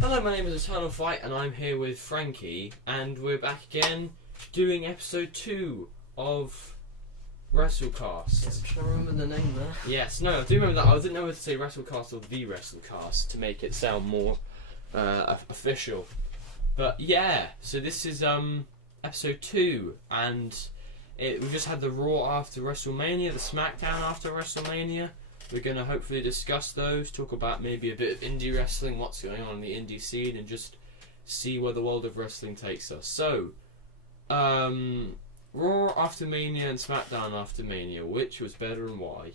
Hello, my name is Eternal Fight, and I'm here with Frankie, and we're back again doing episode 2 of Wrestlecast. I'm trying to remember the name there. Yes, no, I do remember that. I didn't know whether to say Wrestlecast or the Wrestlecast to make it sound more official. But yeah, so this is episode 2, and we just had the Raw after WrestleMania, the SmackDown after WrestleMania. We're going to hopefully discuss those, talk about maybe a bit of indie wrestling, what's going on in the indie scene, and just see where the world of wrestling takes us. So, Raw after Mania and SmackDown after Mania, which was better and why?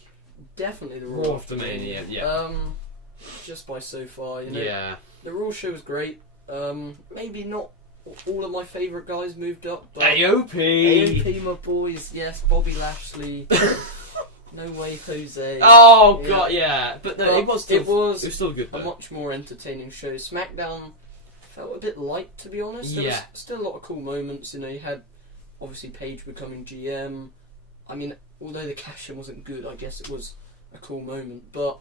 Definitely the Raw after Mania, yeah. Just by so far, you know. Yeah. The Raw show was great. Maybe not all of my favourite guys moved up. But AOP! AOP, my boys, yes, Bobby Lashley. No way, Jose. Oh god, yeah, but it was still good though. A much more entertaining show. SmackDown felt a bit light, to be honest. There was still a lot of cool moments. You know, you had obviously Paige becoming GM. I mean, although the cash-in wasn't good, I guess it was a cool moment. But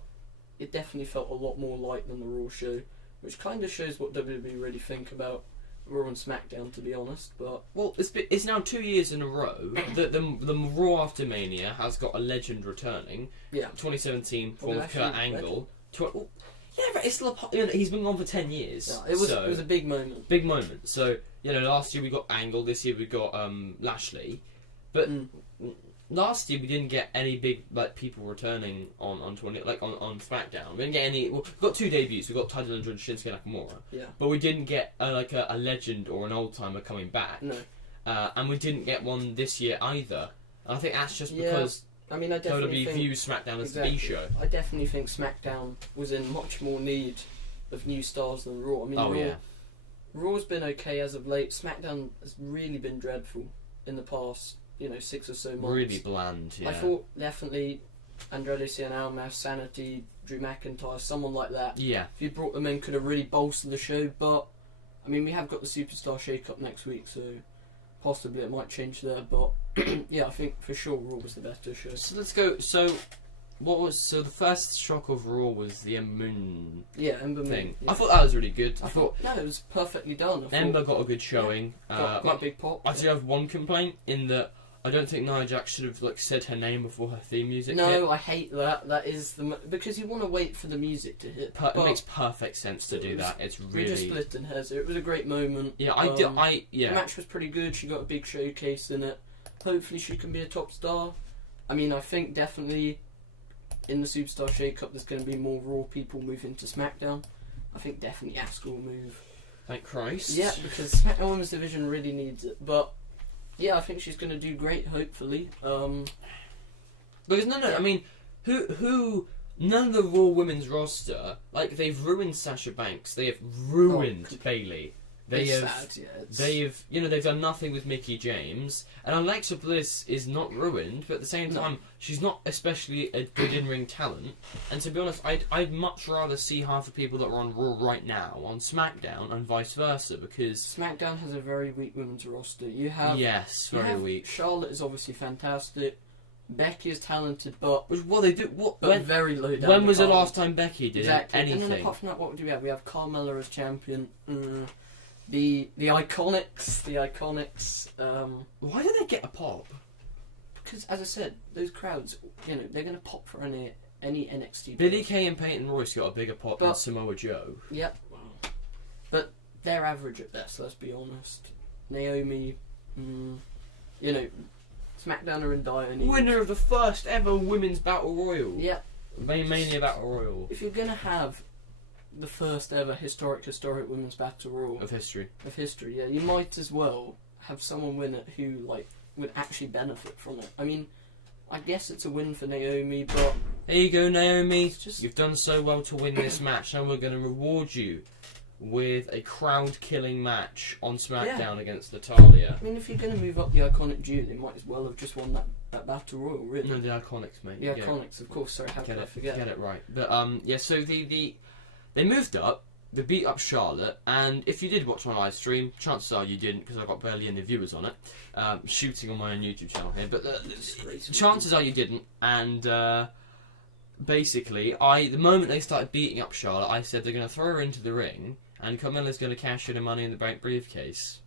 it definitely felt a lot more light than the Raw show, which kind of shows what WWE really think about Raw and SmackDown, to be honest. But well, it's now 2 years in a row that the Raw after Mania has got a legend returning. Yeah, 2017 for Kurt Angle. Yeah, but it's still he's been gone for 10 years. Yeah, it was a big moment. Big moment. So last year we got Angle, this year we got Lashley, but last year we didn't get any big people returning on SmackDown. We didn't get any. Well, we got 2 debuts. We got Title and Shinsuke Nakamura. Yeah. But we didn't get a legend or an old timer coming back. No. And we didn't get one this year either. And I think that's just because I definitely WWE views SmackDown as the B show. I definitely think SmackDown was in much more need of new stars than Raw. I mean, Raw's been okay as of late. SmackDown has really been dreadful in the past 6 or so months. Really bland, yeah. I thought definitely Andrade Cien Almas, Sanity, Drew McIntyre, someone like that. Yeah. If you brought them in, could have really bolstered the show. But I mean, we have got the Superstar Shake-Up next week, so possibly it might change there. But yeah, I think for sure Raw was the better show. So let's go. So the first shock of Raw was the Ember Moon thing. Yeah. I thought that was really good. I thought it was perfectly done. Ember got a good showing. Got a big pop. I do have one complaint in that I don't think Nia Jax should have said her name before her theme music hit. No, I hate that. That is because you want to wait for the music to hit. It makes perfect sense to do that. It's really. We're just splitting hairs. It was a great moment. Yeah, The match was pretty good. She got a big showcase in it. Hopefully, she can be a top star. I mean, I think definitely in the Superstar Shake-Up, there's going to be more Raw people moving to SmackDown. I think definitely Asuka will move. Thank Christ. Yeah, because SmackDown Women's Division really needs it. But yeah, I think she's going to do great. Hopefully. Because I mean, who? None of the Raw women's roster, they've ruined Sasha Banks. They have ruined Bayley. They've done nothing with Mickie James, and Alexa Bliss is not ruined, but at the same time, she's not especially a good in-ring talent. And to be honest, I'd much rather see half the people that are on Raw right now on SmackDown and vice versa, because SmackDown has a very weak women's roster. Very weak. Charlotte is obviously fantastic. Becky is talented, but very low down. When was the last time Becky did anything? And then apart from that, what do we have? We have Carmella as champion. The Iconics. Why did they get a pop? Because, as I said, those crowds, they're going to pop for any NXT. Billie Kay and Peyton Royce got a bigger pop than Samoa Joe. Yep. But they're average at best, let's be honest. Naomi, SmackDown are in dire need. Winner of the first ever Women's Battle Royal. Yep. Mania Battle Royal. If you're going to have the first ever historic Women's Battle Royal of history, yeah, you might as well have someone win it who would actually benefit from it. I mean, I guess it's a win for Naomi, but there you go, Naomi. You've done so well to win this match. Now we're going to reward you with a crowd-killing match on SmackDown against Natalya. I mean, if you're going to move up the Iconic duo, they might as well have just won that Battle Royal, really. No, the Iconics, mate. The Iconics, of course. Sorry, how could I forget? Get it right. But so they moved up. They beat up Charlotte, and if you did watch my live stream, chances are you didn't, because I got barely any viewers on it. Shooting on my own YouTube channel here, but chances are you didn't. And basically, the moment they started beating up Charlotte, I said they're going to throw her into the ring, and Carmella's going to cash in a Money in the Bank briefcase.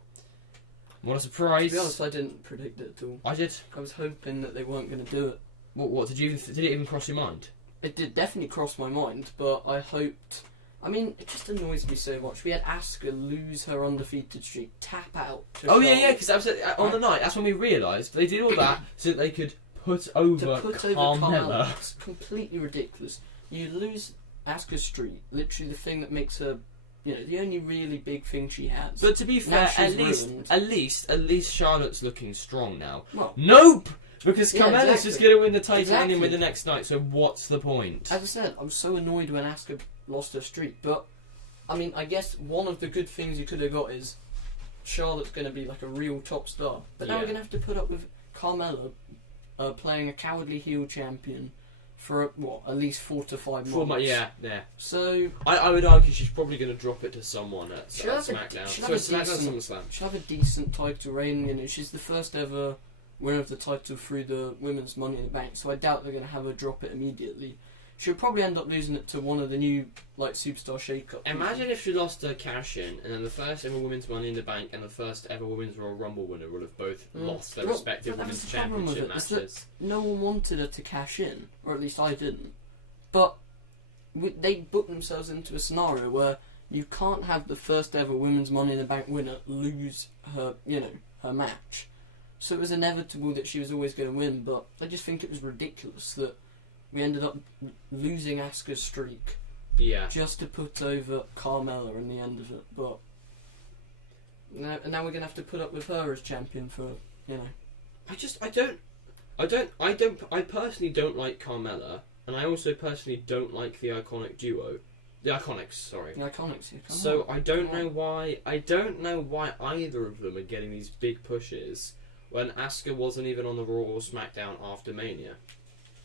What a surprise! To be honest, I didn't predict it at all. I did. I was hoping that they weren't going to do it. What did it even cross your mind? It did definitely cross my mind, but I hoped... I mean, it just annoys me so much. We had Asuka lose her undefeated streak, tap out. Oh yeah, because that was on the night. That's when we realised they did all that so that they could put over Carmella. It's completely ridiculous. You lose Asuka's streak, literally the thing that makes her, the only really big thing she has. But to be fair, at least Charlotte's looking strong now. Well, nope. Because Carmella's exactly. just going to win the title anyway the next night, so what's the point? As I said, I'm so annoyed when Asuka lost her streak, but, I mean, I guess one of the good things you could have got is Charlotte's going to be like a real top star. But now we're going to have to put up with Carmella playing a cowardly heel champion for, at least 4 to 5 months. Yeah. So... I would argue she's probably going to drop it to someone at SmackDown. She'll have a decent title reign. She's the first ever winner of the title through the Women's Money in the Bank, so I doubt they're going to have her drop it immediately. She'll probably end up losing it to one of the new Superstar Shake-Up. Imagine if she lost her cash-in, and then the first ever Women's Money in the Bank and the first ever Women's Royal Rumble winner would have both lost their respective Women's Championship matches. No one wanted her to cash in, or at least I didn't. But they booked themselves into a scenario where you can't have the first ever Women's Money in the Bank winner lose her, her match. So it was inevitable that she was always going to win, but I just think it was ridiculous that we ended up losing Asuka's streak just to put over Carmella in the end of it. But now we're going to have to put up with her as champion for, I personally don't like Carmella, and I also personally don't like the Iconic duo. The Iconics, sorry. The Iconics, yeah. So I don't know why either of them are getting these big pushes when Asuka wasn't even on the Raw or SmackDown after Mania.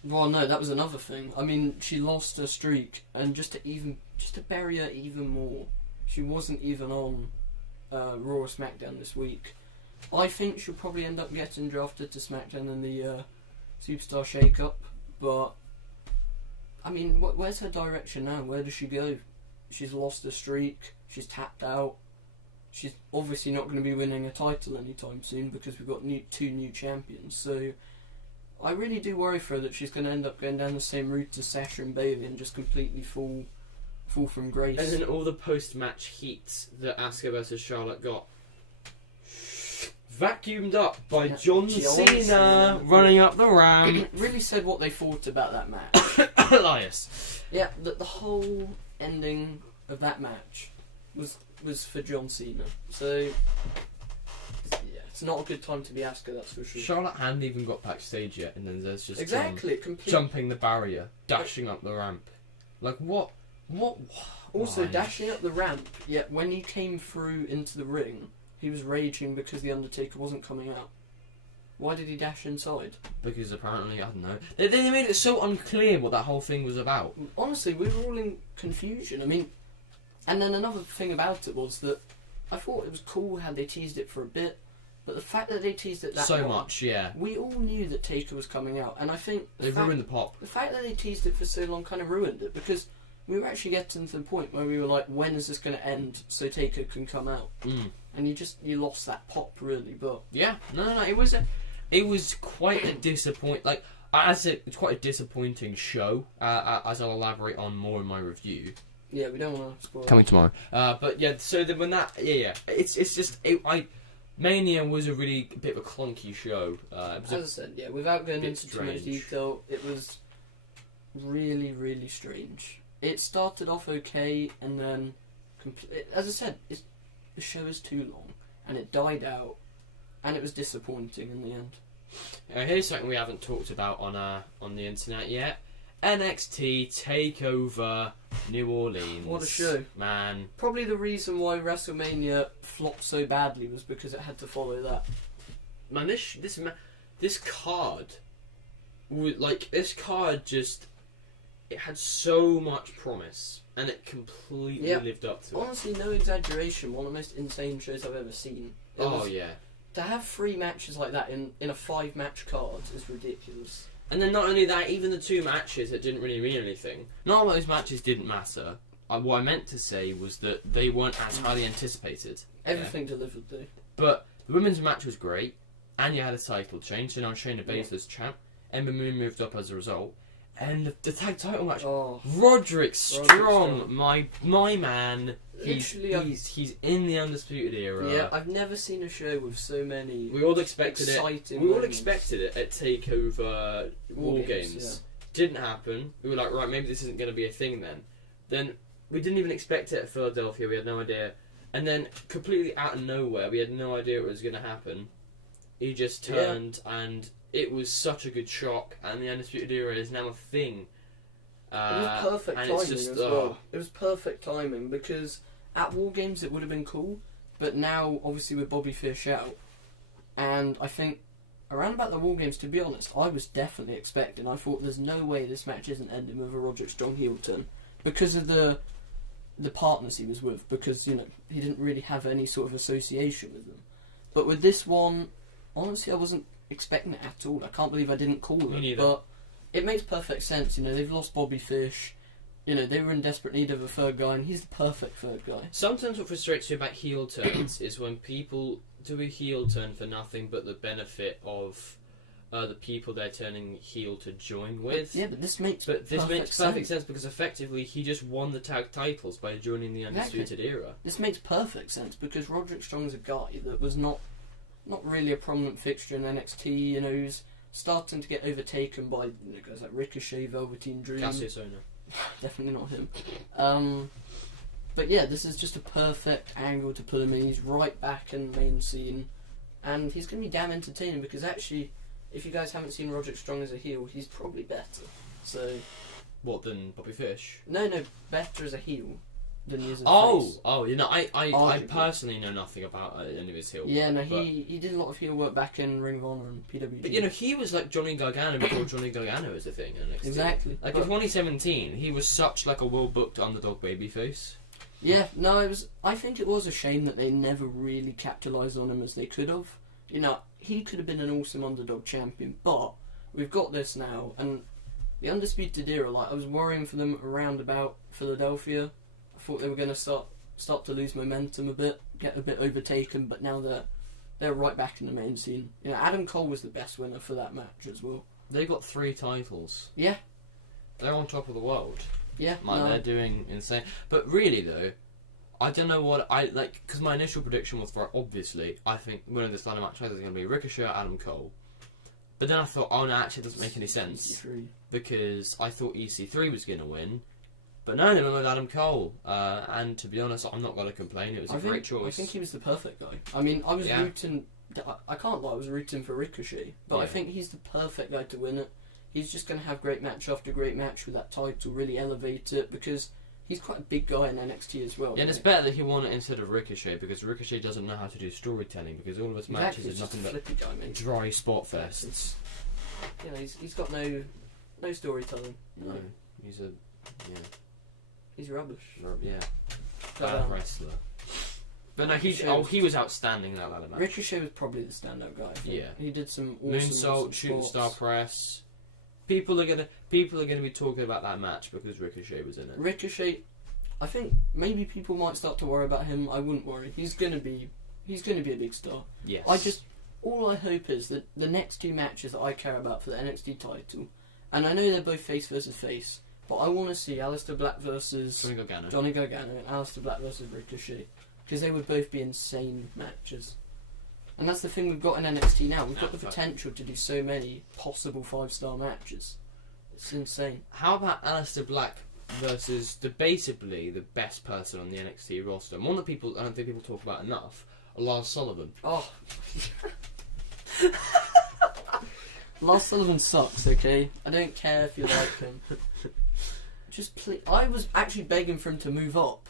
Well, no, that was another thing. I mean, she lost her streak, and just to bury her even more, she wasn't even on Raw or SmackDown this week. I think she'll probably end up getting drafted to SmackDown in the Superstar Shake-Up, but I mean, where's her direction now? Where does she go? She's lost her streak. She's tapped out. She's obviously not going to be winning a title anytime soon because we've got two new champions. So I really do worry for her that she's going to end up going down the same route as Sasha and Bayley and just completely fall from grace. And then all the post-match heat that Asuka versus Charlotte got vacuumed up by John Cena running up the ramp. Really said what they thought about that match. Elias. Yeah, the whole ending of that match was for John Cena. So yeah, it's not a good time to be Asuka, that's for sure. Charlotte hadn't even got backstage yet, and then there's just jumping the barrier, dashing up the ramp. Like what? Also, dashing up the ramp. Yet when he came through into the ring, he was raging because the Undertaker wasn't coming out. Why did he dash inside? Because apparently, I don't know. They made it so unclear what that whole thing was about. Honestly, we were all in confusion. I mean, and then another thing about it was that I thought it was cool how they teased it for a bit, but the fact that they teased it that so much, yeah. We all knew that Taker was coming out, and I think they ruined the pop. The fact that they teased it for so long kind of ruined it, because we were actually getting to the point where we were like, when is this going to end so Taker can come out? And you lost that pop, really. But yeah, no, it was quite a disappoint. Like it's quite a disappointing show. As I'll elaborate on more in my review. Yeah, we don't want to spoil. Coming tomorrow. But yeah, so then when that, it's just Mania was a really bit of a clunky show. As I said, yeah, without going into too much detail, it was really, really strange. It started off okay, and then, as I said, the show is too long, and it died out, and it was disappointing in the end. Here's something we haven't talked about on the internet yet. NXT Takeover New Orleans. What a show. Man. Probably the reason why WrestleMania flopped so badly was because it had to follow that. Man, this card just, it had so much promise, and it completely lived up to it. Honestly, no exaggeration, one of the most insane shows I've ever seen. To have 3 matches like that in a 5-match card is ridiculous. And then not only that, even the 2 matches that didn't really mean anything. Not all those matches didn't matter. what I meant to say was that they weren't as highly anticipated. Everything delivered, though. But the women's match was great. Anya had a title change, so now Shayna Baszler's champ. Ember Moon moved up as a result. And the tag title match, Roderick Strong, my man. He's in the Undisputed Era. Yeah, I've never seen a show with so many. We all expected exciting it. We all moments. expected it at Takeover War Games. Yeah. Didn't happen. We were like, right, maybe this isn't going to be a thing then. Then we didn't even expect it at Philadelphia. We had no idea. And then completely out of nowhere, we had no idea it was going to happen. He just turned, and it was such a good shock. And the Undisputed Era is now a thing. It was perfect timing as well. It was perfect timing because at War Games it would have been cool, but now obviously with Bobby Fish out, and I think around about the War Games, to be honest, I was definitely expecting. I thought there's no way this match isn't ending with a Roderick Strong heel turn because of the partners he was with, because he didn't really have any sort of association with them. But with this one, honestly, I wasn't expecting it at all. I can't believe I didn't call it, but it makes perfect sense. They've lost Bobby Fish. They were in desperate need of a third guy, and he's the perfect third guy. Sometimes what frustrates me about heel turns is when people do a heel turn for nothing but the benefit of the people they're turning heel to join with. Yeah, but this makes perfect sense because effectively he just won the tag titles by joining the Undisputed Era. This makes perfect sense because Roderick Strong's a guy that was not really a prominent fixture in NXT. Who's starting to get overtaken by guys like Ricochet, Velveteen Dream. Cassius Ohno. Definitely not him. But yeah, this is just a perfect angle to put him in. He's right back in the main scene, and he's going to be damn entertaining because actually, if you guys haven't seen Roderick Strong as a heel, he's probably better. So, what than Bobby Fish? No, better as a heel than he is as a face. I personally know nothing about any of his heel work. Yeah, no, he did a lot of heel work back in Ring of Honor and PWG. But he was like Johnny Gargano before Johnny Gargano was a thing in NXT. Exactly. Like in 2017, he was such like a well-booked underdog babyface. Yeah, no, I think it was a shame that they never really capitalised on him as they could have. He could have been an awesome underdog champion, but we've got this now, and the Undisputed Era, I was worrying for them around about Philadelphia. I thought they were going to start to lose momentum a bit, get a bit overtaken, but now they're right back in the main scene. Adam Cole was the best winner for that match as well. They got 3 titles. Yeah. They're on top of the world. Yeah. They're doing insane. But really though, I don't know what because my initial prediction was for, obviously, I think winning this line of match is going to be Ricochet or Adam Cole. But then I thought, oh no, actually it doesn't make any sense. EC3. Because I thought EC3 was going to win. But no, they went with Adam Cole. And to be honest, I'm not going to complain. It was a great choice. I think he was the perfect guy. I mean, I was rooting... I can't lie, I was rooting for Ricochet. But I think he's the perfect guy to win it. He's just going to have great match after great match with that title, really elevate it, because he's quite a big guy in NXT as well. Yeah, and it's better that he won it instead of Ricochet, because Ricochet doesn't know how to do storytelling, because all of his matches is nothing but dry spot fests. He's got no storytelling. No, he's rubbish. Yeah, bad wrestler. But no, he was outstanding in that ladder match. Ricochet was probably the standout guy. I think. Yeah, he did some awesome moonsault, shooting star press. People are gonna be talking about that match because Ricochet was in it. Ricochet, I think maybe people might start to worry about him. I wouldn't worry. He's gonna be a big star. Yes. All I hope is that the next 2 matches that I care about for the NXT title, and I know they're both face versus face, but I want to see Aleister Black versus Johnny Gargano and Aleister Black versus Ricochet, because they would both be insane matches. And that's the thing we've got in NXT now. We've got the potential to do so many possible 5-star matches. It's insane. How about Aleister Black versus basically the best person on the NXT roster? And one that I don't think people talk about enough, Lars Sullivan. Oh. Lars Sullivan sucks, okay? I don't care if you like him. Just please. I was actually begging for him to move up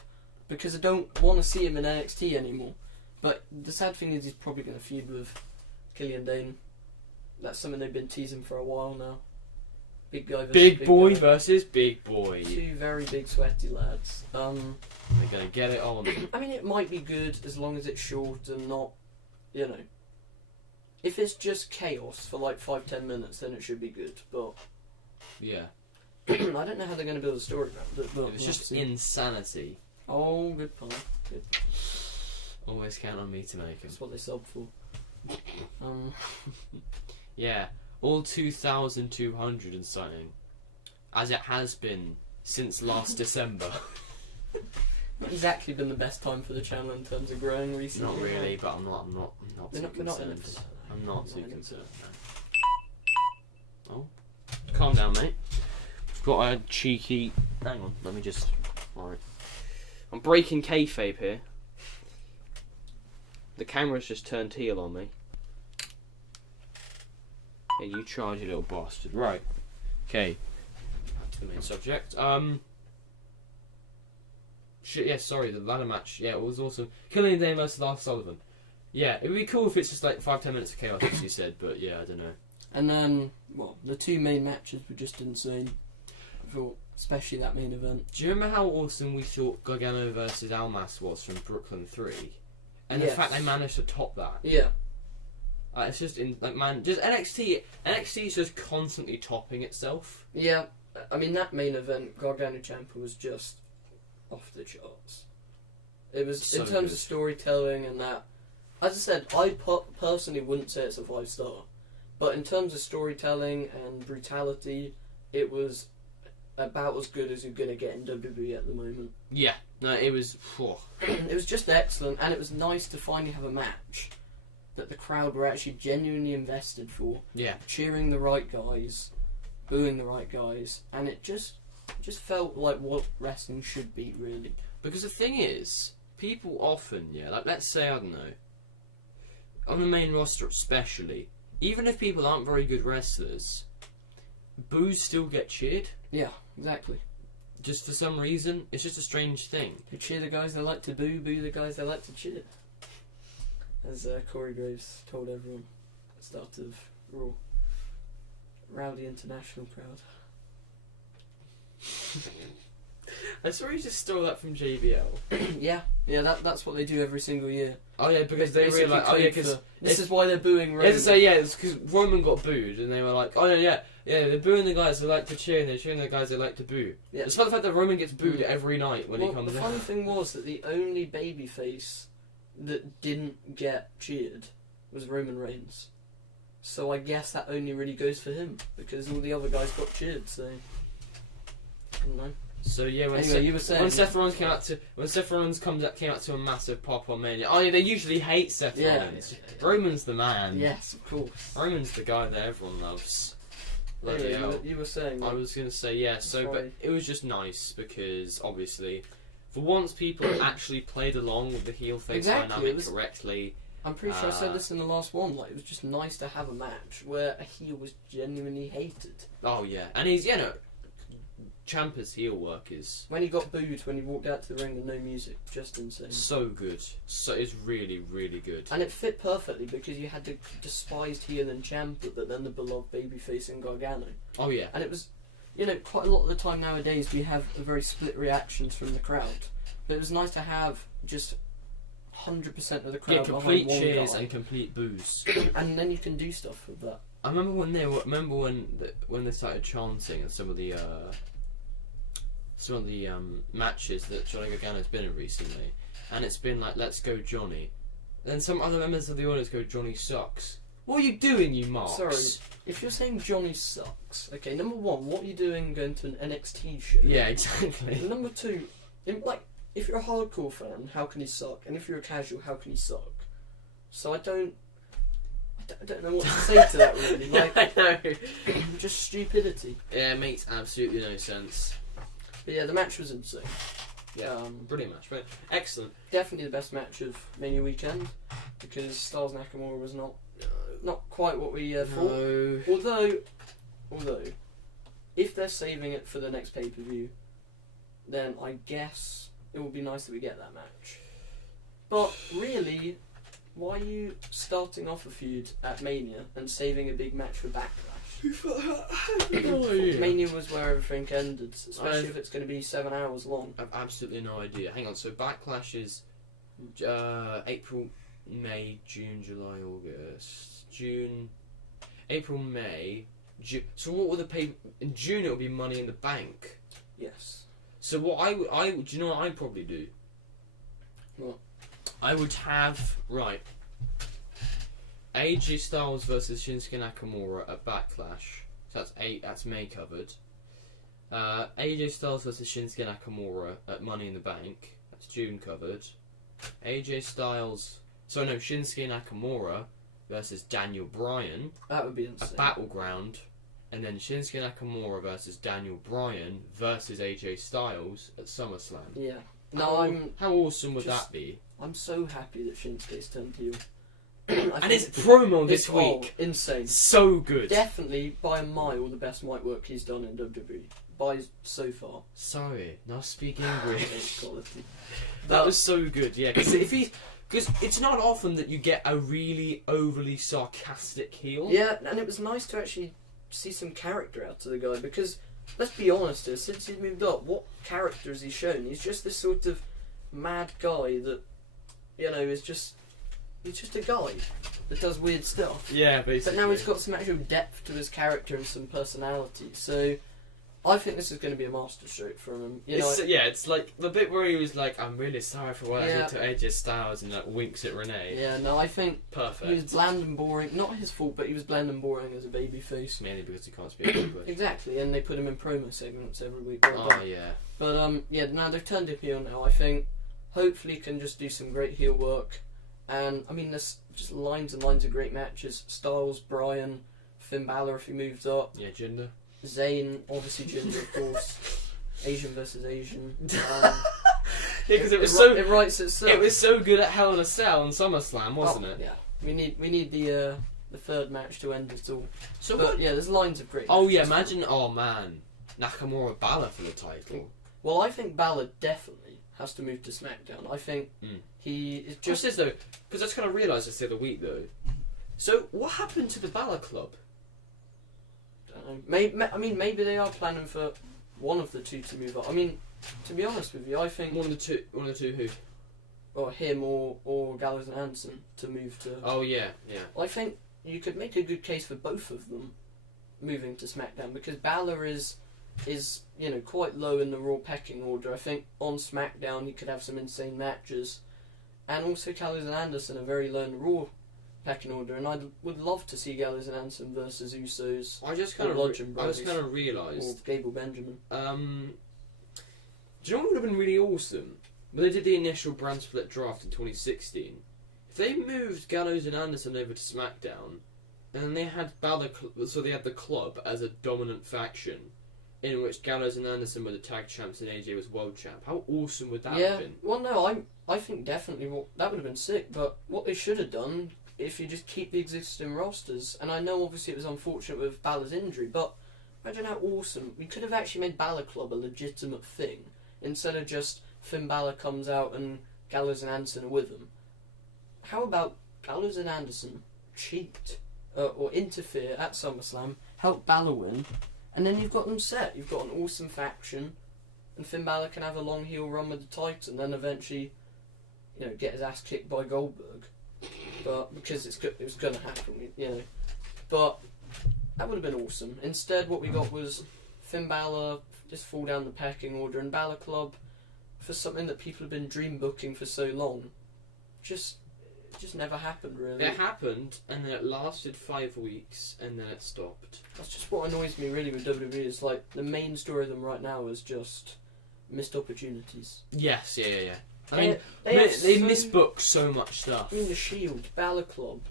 because I don't want to see him in NXT anymore. But the sad thing is he's probably going to feud with Killian Dane. That's something they've been teasing for a while now. Big guy versus big boy versus big boy. 2 very big sweaty lads. They're going to get it on. I mean, it might be good as long as it's short and not, If it's just chaos for 5-10 minutes, then it should be good. But yeah. I don't know how they're going to build a story around it, but It was just insanity. Oh, good point. Good. Always count on me to make them. That's what they sub for. Yeah, all 2,200 and something, as it has been since last December. Not exactly been the best time for the channel in terms of growing recently. Not really, but I'm not too concerned. I'm not too concerned. No. Oh, calm down, mate. I've got a cheeky. Hang on, let me just. Alright. I'm breaking kayfabe here. The camera's just turned teal on me. Yeah, you charge, you little bastard. Right. Okay. Back to the main subject. Shit, yeah, sorry, the ladder match. Yeah, it was awesome. Killing Dane versus Lars Sullivan. Yeah, it'd be cool if it's just like 5-10 minutes of chaos, as you said, but yeah, I don't know. And then, well, the two main matches were just insane. For especially that main event. Do you remember how awesome we thought Gargano versus Almas was from Brooklyn 3? And the fact they managed to top that. Yeah. It's just just NXT is just constantly topping itself. Yeah, I mean that main event, Gargano Ciampa, was just off the charts. It was so in terms of storytelling and that. As I said, I personally wouldn't say it's a 5-star, but in terms of storytelling and brutality, it was about as good as you're gonna get in WWE at the moment. Yeah, no, it was. It was just excellent, and it was nice to finally have a match that the crowd were actually genuinely invested for. Yeah. Cheering the right guys, booing the right guys, and it just felt like what wrestling should be, really. Because the thing is, people often, like let's say, I don't know, on the main roster especially, even if people aren't very good wrestlers, boos still get cheered. Yeah, exactly. Just for some reason, it's just a strange thing. They cheer the guys they like to boo the guys they like to cheer. As Corey Graves told everyone at the start of Raw. Rowdy International crowd. I saw you just stole that from JBL. yeah, that's what they do every single year. Oh yeah, because they realise. Oh yeah, because this is why they're booing Roman. It's because Roman got booed, and they were like, oh yeah, they're booing the guys they like to cheer, and they're cheering the guys they like to boo. Yeah. Despite the fact that Roman gets booed every night when he comes out. The funny thing was that the only babyface that didn't get cheered was Roman Reigns. So I guess that only really goes for him, because all the other guys got cheered, so I don't know. So yeah, when Seth Rollins came out to a massive pop on Mania. Oh yeah, they usually hate Seth Rollins. Yeah. Roman's the man. Yes, of course. Roman's the guy that everyone loves. You were saying. I was gonna say yeah. So, but it was just nice because obviously, for once, people actually played along with the heel face dynamic correctly. I'm pretty sure I said this in the last one. Like, it was just nice to have a match where a heel was genuinely hated. Oh yeah, and he's Ciampa's heel work is... When he got booed when he walked out to the ring with no music, just insane. So good. So it's really, really good. And it fit perfectly because you had the despised heel in Ciampa, but then the beloved babyface in Gargano. Oh yeah. And it was, quite a lot of the time nowadays we have very split reactions from the crowd. But it was nice to have just 100% of the crowd complete cheers and complete boos. And then you can do stuff with that. I remember when they started chanting at some of the matches that Johnny Gargano's been in recently, and it's been like, "Let's go, Johnny." Then some other members of the audience go, "Johnny sucks." What are you doing, you marks? Sorry, if you're saying Johnny sucks, okay. Number one, what are you doing going to an NXT show? Yeah, exactly. And number two, if you're a hardcore fan, how can he suck? And if you're a casual, how can he suck? So I don't know what to say to that really. I know. Just stupidity. Yeah, it makes absolutely no sense. But yeah, the match was insane. Yeah, brilliant match, but excellent. Definitely the best match of Mania weekend because Styles Nakamura was not quite what we thought. Although, if they're saving it for the next pay-per-view, then I guess it would be nice that we get that match. But really, why are you starting off a feud at Mania and saving a big match for Backlash? Mania was where everything ended, especially if it's going to be 7 hours long. I've absolutely no idea. Hang on, so Backlash is April, May, June, July, August. April, May, So what will the pay in June? It will be Money in the Bank. Yes. So what I do you know what I'd probably do? What? I would have AJ Styles versus Shinsuke Nakamura at Backlash. So that's May covered. AJ Styles versus Shinsuke Nakamura at Money in the Bank. That's June covered. Shinsuke Nakamura versus Daniel Bryan. That would be insane. A Battleground. And then Shinsuke Nakamura versus Daniel Bryan versus AJ Styles at SummerSlam. Yeah. How awesome would that be? I'm so happy that Shinsuke's turned heel. And his promo this week, insane, so good. Definitely by a mile the best mic work he's done in WWE by so far. Sorry, not speak English. That was so good, yeah. Because it's not often that you get a really overly sarcastic heel. Yeah, and it was nice to actually see some character out of the guy because let's be honest here, since he's moved up, what character has he shown? He's just this sort of mad guy that, is just. He's just a guy that does weird stuff. Yeah, basically. But now he's got some actual depth to his character and some personality. So I think this is going to be a masterstroke from him. It's like the bit where he was like, "I'm really sorry for what I did to AJ Styles," and like winks at Renee. Yeah, no, I think perfect. He was bland and boring. Not his fault, but he was bland and boring as a babyface. Mainly because he can't speak English. Exactly, and they put him in promo segments every week. Yeah. But now they've turned him heel now. I think hopefully he can just do some great heel work. And I mean, there's just lines and lines of great matches. Styles, Bryan, Finn Balor if he moves up. Yeah, Jinder. Zayn, obviously Jinder, of course. Asian versus Asian. Because it writes itself. It was so good at Hell in a Cell and SummerSlam, wasn't it? Yeah. We need the third match to end it all. But there's lines of great. Oh yeah, imagine. Oh man, Nakamura Balor for the title. Well, I think Balor definitely has to move to SmackDown. I think he is just... What's this though? Because I just kind of realised this the other week though. So what happened to the Balor Club? Don't know. Maybe they are planning for one of the two to move up. I mean, to be honest with you, I think one of the two who? Or him or Gallows and Anderson to move to. Oh yeah. I think you could make a good case for both of them moving to SmackDown because Balor is quite low in the Raw pecking order. I think on SmackDown you could have some insane matches, and also Gallows and Anderson are very low in the Raw pecking order, and I would love to see Gallows and Anderson versus Usos. I just kind of realised. Or Gable Benjamin. Do you know what would have been really awesome? When they did the initial brand split draft in 2016, if they moved Gallows and Anderson over to SmackDown, and they had so they had the club as a dominant faction, in which Gallows and Anderson were the tag champs and AJ was world champ. How awesome would that have been? Well, no, I think definitely that would have been sick. But what they should have done, if you just keep the existing rosters, and I know obviously it was unfortunate with Balor's injury, but imagine how awesome we could have actually made Balor Club a legitimate thing instead of just Finn Balor comes out and Gallows and Anderson are with him. How about Gallows and Anderson cheat or interfere at SummerSlam, help Balor win? And then you've got them set. You've got an awesome faction, and Finn Balor can have a long heel run with the title, and then eventually, get his ass kicked by Goldberg. But because it was going to happen, But that would have been awesome. Instead, what we got was Finn Balor just fall down the pecking order, and Balor Club for something that people have been dream booking for so long, just never happened really. It happened, and then it lasted 5 weeks, and then it stopped. That's just what annoys me really with WWE. Is like the main story of them right now is just missed opportunities. Yes, yeah. I They mean, they misbook so much stuff. I mean, the Shield, Balor Club,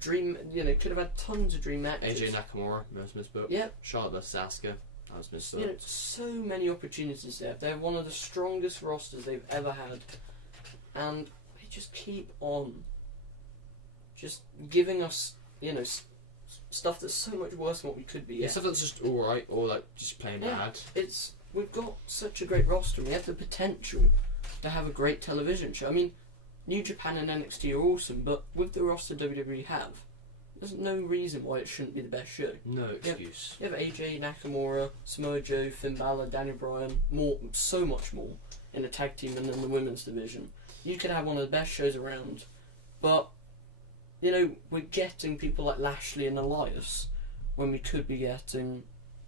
Dream, could have had tons of dream matches. AJ Nakamura, most misbooked. Yep. Charlotte vs Asuka, that was misbooked. So many opportunities there. They're one of the strongest rosters they've ever had, and they just keep on just giving us, stuff that's so much worse than what we could be. Yeah, stuff that's just alright, or like just plain bad. We've got such a great roster, and we have the potential to have a great television show. I mean, New Japan and NXT are awesome, but with the roster WWE have, there's no reason why it shouldn't be the best show. No excuse. You have AJ, Nakamura, Samoa Joe, Finn Balor, Daniel Bryan, so much more in the tag team and in the women's division. You could have one of the best shows around, but we're getting people like Lashley and Elias, when we could be getting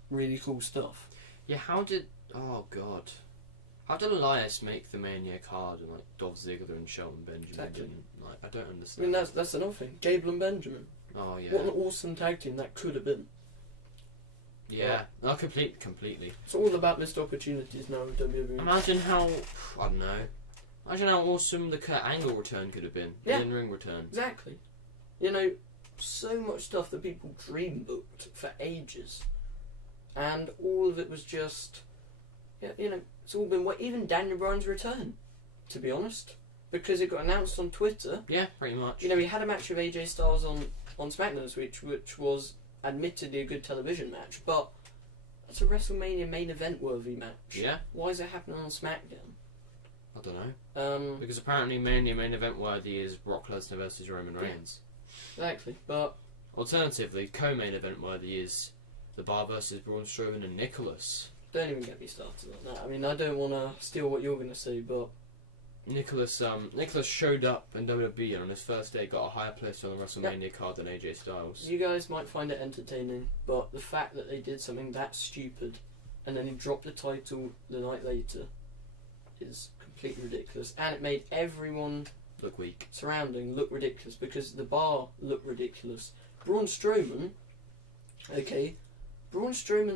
really cool stuff. Yeah, how did Elias make the Mania card and like Dolph Ziggler and Shelton Benjamin? Exactly. And, like, I don't I understand. mean, that's another thing. Gable and Benjamin. Oh yeah. What an awesome tag team that could have been. Yeah, no, completely. It's all about missed opportunities now with WWE. Imagine how Imagine how awesome the Kurt Angle return could have been. Yeah. The in-ring return. Exactly. You know, so much stuff that people dream booked for ages, and all of it was just, you know, it's all been even Daniel Bryan's return, to be honest, because it got announced on Twitter. Yeah, pretty much. You know, he had a match with AJ Styles on SmackDown this week, which was admittedly a good television match, but it's a WrestleMania main event worthy match. Yeah. Why is it happening on SmackDown? I don't know. Because apparently Mania main event worthy is Brock Lesnar versus Roman Reigns. Exactly, but alternatively, co-main event worthy is The Bar versus Braun Strowman and Nicholas. Don't even get me started on that. I mean, I don't want to steal what you're going to say, but Nicholas showed up in WWE and on his first day got a higher place on the WrestleMania card than AJ Styles. You guys might find it entertaining, but the fact that they did something that stupid and then he dropped the title the night later is completely ridiculous, and it made everyone look weak surrounding look ridiculous because the Bar looked ridiculous. Braun Strowman's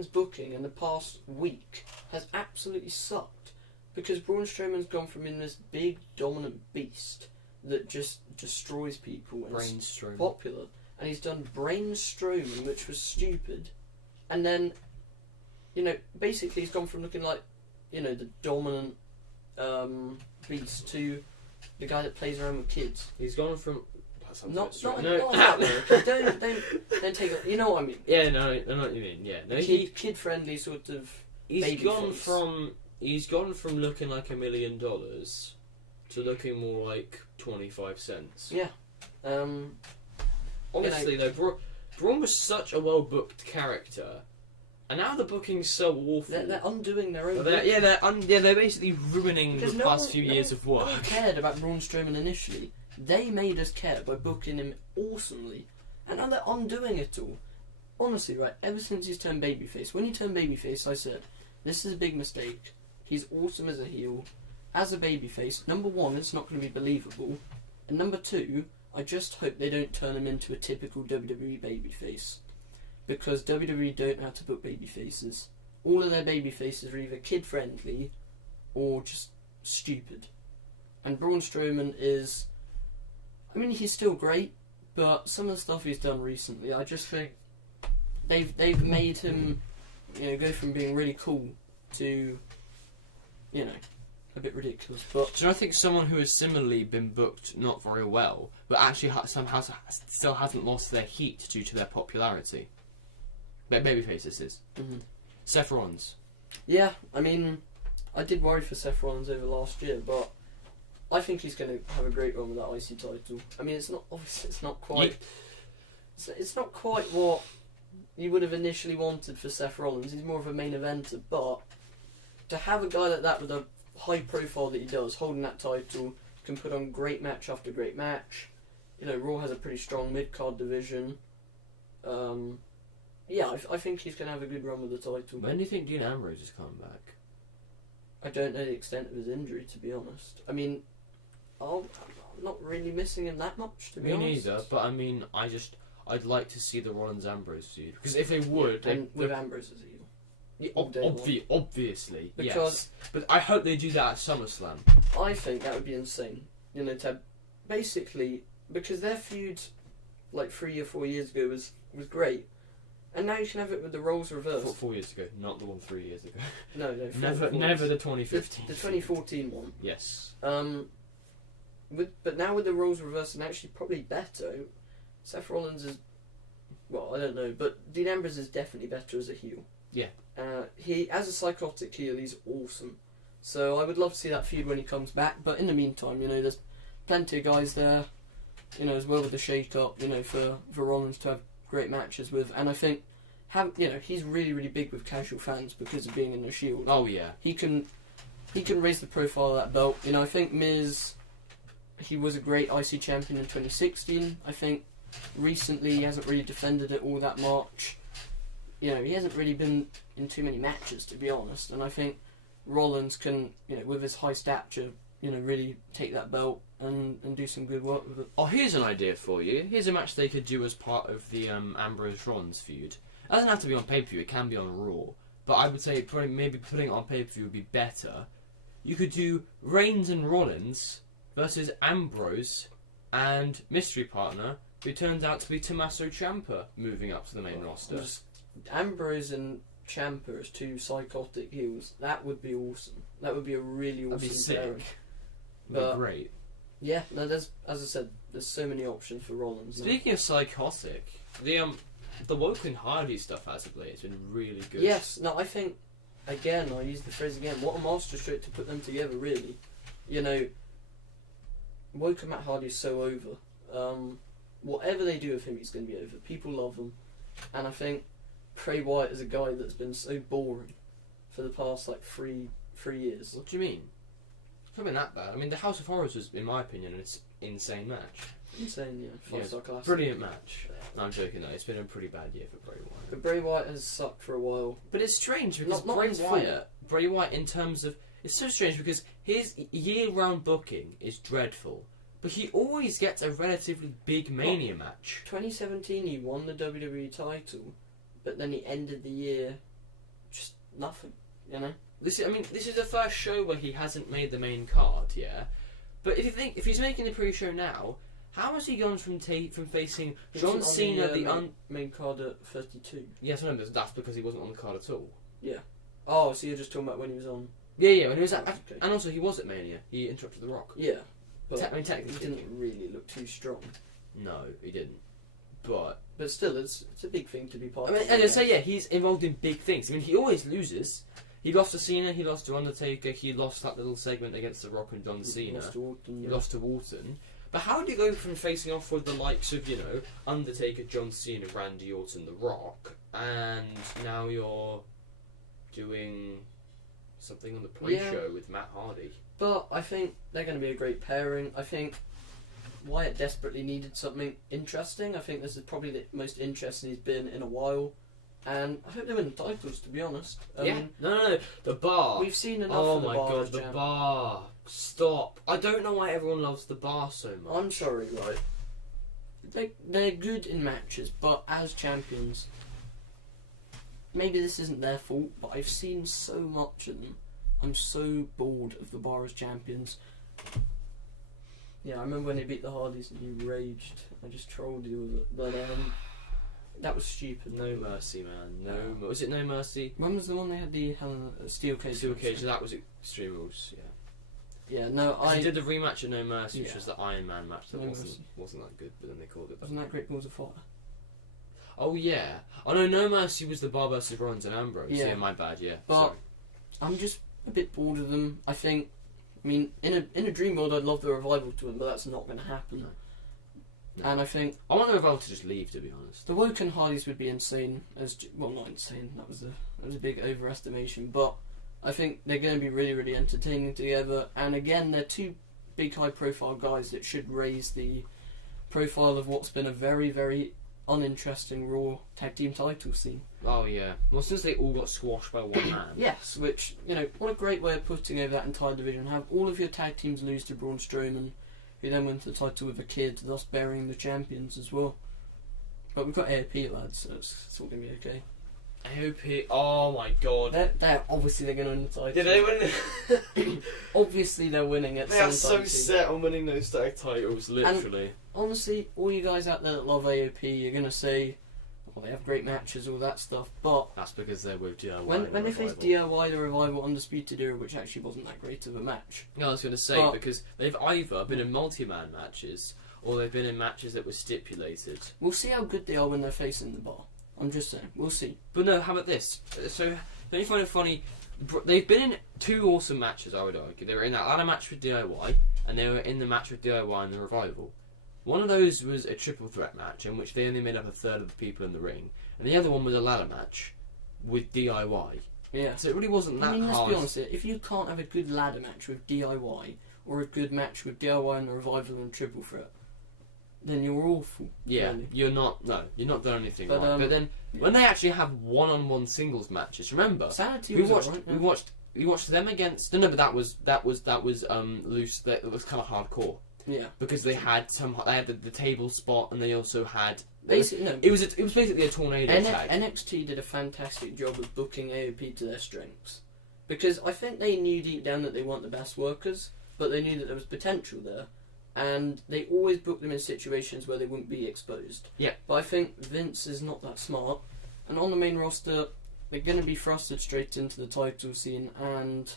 booking in the past week has absolutely sucked because Braun Strowman's gone from being this big dominant beast that just destroys people and is popular, and he's done Brain Strowman, which was stupid, and then, you know, basically he's gone from looking like, you know, the dominant beast to the guy that plays around with kids. He's gone from not that way. Okay? Don't take it. You know what I mean? Yeah, no, I know what you mean. Yeah, no, kid friendly sort of. He's gone from looking like $1 million to looking more like 25 cents. Yeah. Honestly, though, Braun was such a well booked character. And now the booking's so awful. They're undoing their own. They're basically ruining the past few years of work. No one cared about Braun Strowman initially. They made us care by booking him awesomely, and now they're undoing it all. Honestly, right? Ever since he's turned babyface, when he turned babyface, I said, "This is a big mistake. He's awesome as a heel, as a babyface. Number one, it's not going to be believable, and number two, I just hope they don't turn him into a typical WWE babyface." Because WWE don't know how to book baby faces. All of their baby faces are either kid friendly or just stupid. And Braun Strowman is, I mean, he's still great, but some of the stuff he's done recently, I just think they've made him, you know, go from being really cool to, you know, a bit ridiculous. But so I think someone who has similarly been booked not very well, but actually somehow still hasn't lost their heat due to their popularity. Babyface, this is. Mm-hmm. Seth Rollins. Yeah, I mean, I did worry for Seth Rollins over last year, but I think he's going to have a great run with that IC title. I mean, it's not quite. It's not quite what you would have initially wanted for Seth Rollins. He's more of a main eventer, but to have a guy like that with a high profile that he does, holding that title, can put on great match after great match. You know, Raw has a pretty strong mid card division. Yeah, I think he's going to have a good run with the title. When do you think Dean Ambrose is coming back? I don't know the extent of his injury, to be honest. I mean, I'm not really missing him that much, to be honest. Me neither, but I mean, I'd like to see the Rollins-Ambrose feud. Because if they would... and with Ambrose as a heel. Obviously, because yes. But I hope they do that at SummerSlam. I think that would be insane. You know, to basically... Because their feud, like 3 or 4 years ago, was great. And now you can have it with the roles reversed. 4 years ago, not the one 3 years ago. No, never the 2015. The 2014 one. Yes. But now with the roles reversed and actually probably better, Seth Rollins is, well, I don't know, but Dean Ambrose is definitely better as a heel. Yeah. He, as a psychotic heel, he's awesome. So I would love to see that feud when he comes back. But in the meantime, you know, there's plenty of guys there, you know, as well with the shake-up, you know, for Rollins to have great matches with, and I think he's really, really big with casual fans because of being in the Shield. Oh yeah, he can raise the profile of that belt. You know, I think Miz, he was a great IC champion in 2016. I think recently he hasn't really defended it all that much. he hasn't really been in too many matches, to be honest. And I think Rollins can, with his high stature, really take that belt and do some good work with it. Oh, here's an idea for you. Here's a match they could do as part of the Ambrose Rollins feud. It doesn't have to be on pay-per-view. It can be on Raw. But I would say probably maybe putting it on pay-per-view would be better. You could do Reigns and Rollins versus Ambrose and mystery partner, who turns out to be Tommaso Ciampa, moving up to the main roster. Ambrose and Ciampa as two psychotic heels. That would be awesome. That would be a really awesome pairing. That'd be great. Yeah, no, as I said, there's so many options for Rollins. Speaking of psychotic, the Woken Hardy stuff as of late has been really good. Yes, no, I think, again, I'll use the phrase again, what a masterstroke to put them together, really. Woken Matt Hardy is so over. Whatever they do with him, he's going to be over. People love him. And I think Bray Wyatt is a guy that's been so boring for the past, 3 years. What do you mean? It's not been that bad. I mean, the House of Horrors was, in my opinion, an insane match. Insane, yeah. 5-star classic. Brilliant match. No, I'm joking though. It's been a pretty bad year for Bray Wyatt. But Bray Wyatt has sucked for a while. But it's strange because not Bray Wyatt, in terms of, it's so strange because his year-round booking is dreadful, but he always gets a relatively big Mania match. 2017, he won the WWE title, but then he ended the year just nothing. This is the first show where he hasn't made the main card, yeah. But if he's making the pre-show now, how has he gone from facing John Cena the main card at 32? Yes, I know, that's because he wasn't on the card at all. Yeah. Oh, so you're just talking about when he was on? Yeah, when he was at, okay. And also he was at Mania. He interrupted The Rock. Yeah, but technically he didn't really look too strong. No, he didn't. But still, it's a big thing to be part of. And I say, yeah, he's involved in big things. I mean, he always loses. He lost to Cena, he lost to Undertaker, he lost that little segment against The Rock and John Cena. He lost to Orton. But how do you go from facing off with the likes of, Undertaker, John Cena, Randy Orton, The Rock, and now you're doing something on the pre-show with Matt Hardy? But I think they're going to be a great pairing. I think Wyatt desperately needed something interesting. I think this is probably the most interesting he's been in a while. And I hope they win the titles, to be honest. No. The bar. We've seen enough of the bar. Oh my god, the bar. Stop. I don't know why everyone loves the bar so much. I'm sorry, right? They're good in matches, but as champions, maybe this isn't their fault, but I've seen so much of them. I'm so bored of the bar as champions. Yeah, I remember when they beat the Hardys and you raged. I just trolled you with it. But that was stupid. No Mercy, man. Was it No Mercy? When was the one they had the steel cage? Steel cage. That was Extreme Rules. Yeah. Yeah. No, I did the rematch at No Mercy, which was the Iron Man match. That No wasn't that good, but then they called it. Wasn't that Great Balls of Fire? Oh yeah. Oh no, No Mercy was the Bar versus Rollins and Ambrose. Yeah, my bad. Yeah. But sorry. I'm just a bit bored of them. I mean, in a dream world, I'd love the Revival to win, but that's not going to happen. No. And I think I want the Revival to just leave, to be honest. The Woken Hardys would be insane. Not insane. That was a big overestimation. But I think they're going to be really, really entertaining together. And again, they're two big, high-profile guys that should raise the profile of what's been a very, very uninteresting Raw tag team title scene. Oh yeah. Well, since they all got squashed by one man. Yes, which what a great way of putting over that entire division. Have all of your tag teams lose to Braun Strowman, who then went to the title with a kid, thus burying the champions as well. But we've got AOP, lads, so it's all going to be okay. AOP, oh my god. They're obviously they're going to win the title. Did they win? Obviously they're winning it. They are so set on winning those tag titles, literally. And honestly, all you guys out there that love AOP, you're going to say, well, they have great matches, all that stuff, but that's because they're with DIY. When they faced DIY, the Revival, Undisputed Era, which actually wasn't that great of a match. No, I was going to say, because they've either been in multi-man matches, or they've been in matches that were stipulated. We'll see how good they are when they're facing the bar. I'm just saying, we'll see. But no, how about this? So, don't you find it funny? They've been in two awesome matches, I would argue. They were in that ladder match with DIY, and they were in the match with DIY and the Revival. One of those was a triple threat match in which they only made up a third of the people in the ring, and the other one was a ladder match with DIY. Yeah. So it really wasn't that hard. Let's be honest here. If you can't have a good ladder match with DIY, or a good match with DIY and the Revival and triple threat, then you're awful. Yeah, really. you're not doing anything But, right. But then when they actually have one-on-one singles matches, remember? Sanity we was watched alright, we watched them against. No, but that was loose. That was kind of hardcore. Yeah, because they had the table spot, and they also had basically it was basically a tornado tag. NXT did a fantastic job of booking AOP to their strengths, because I think they knew deep down that they weren't the best workers, but they knew that there was potential there, and they always booked them in situations where they wouldn't be exposed. Yeah. But I think Vince is not that smart, and on the main roster, they're going to be thrusted straight into the title scene, and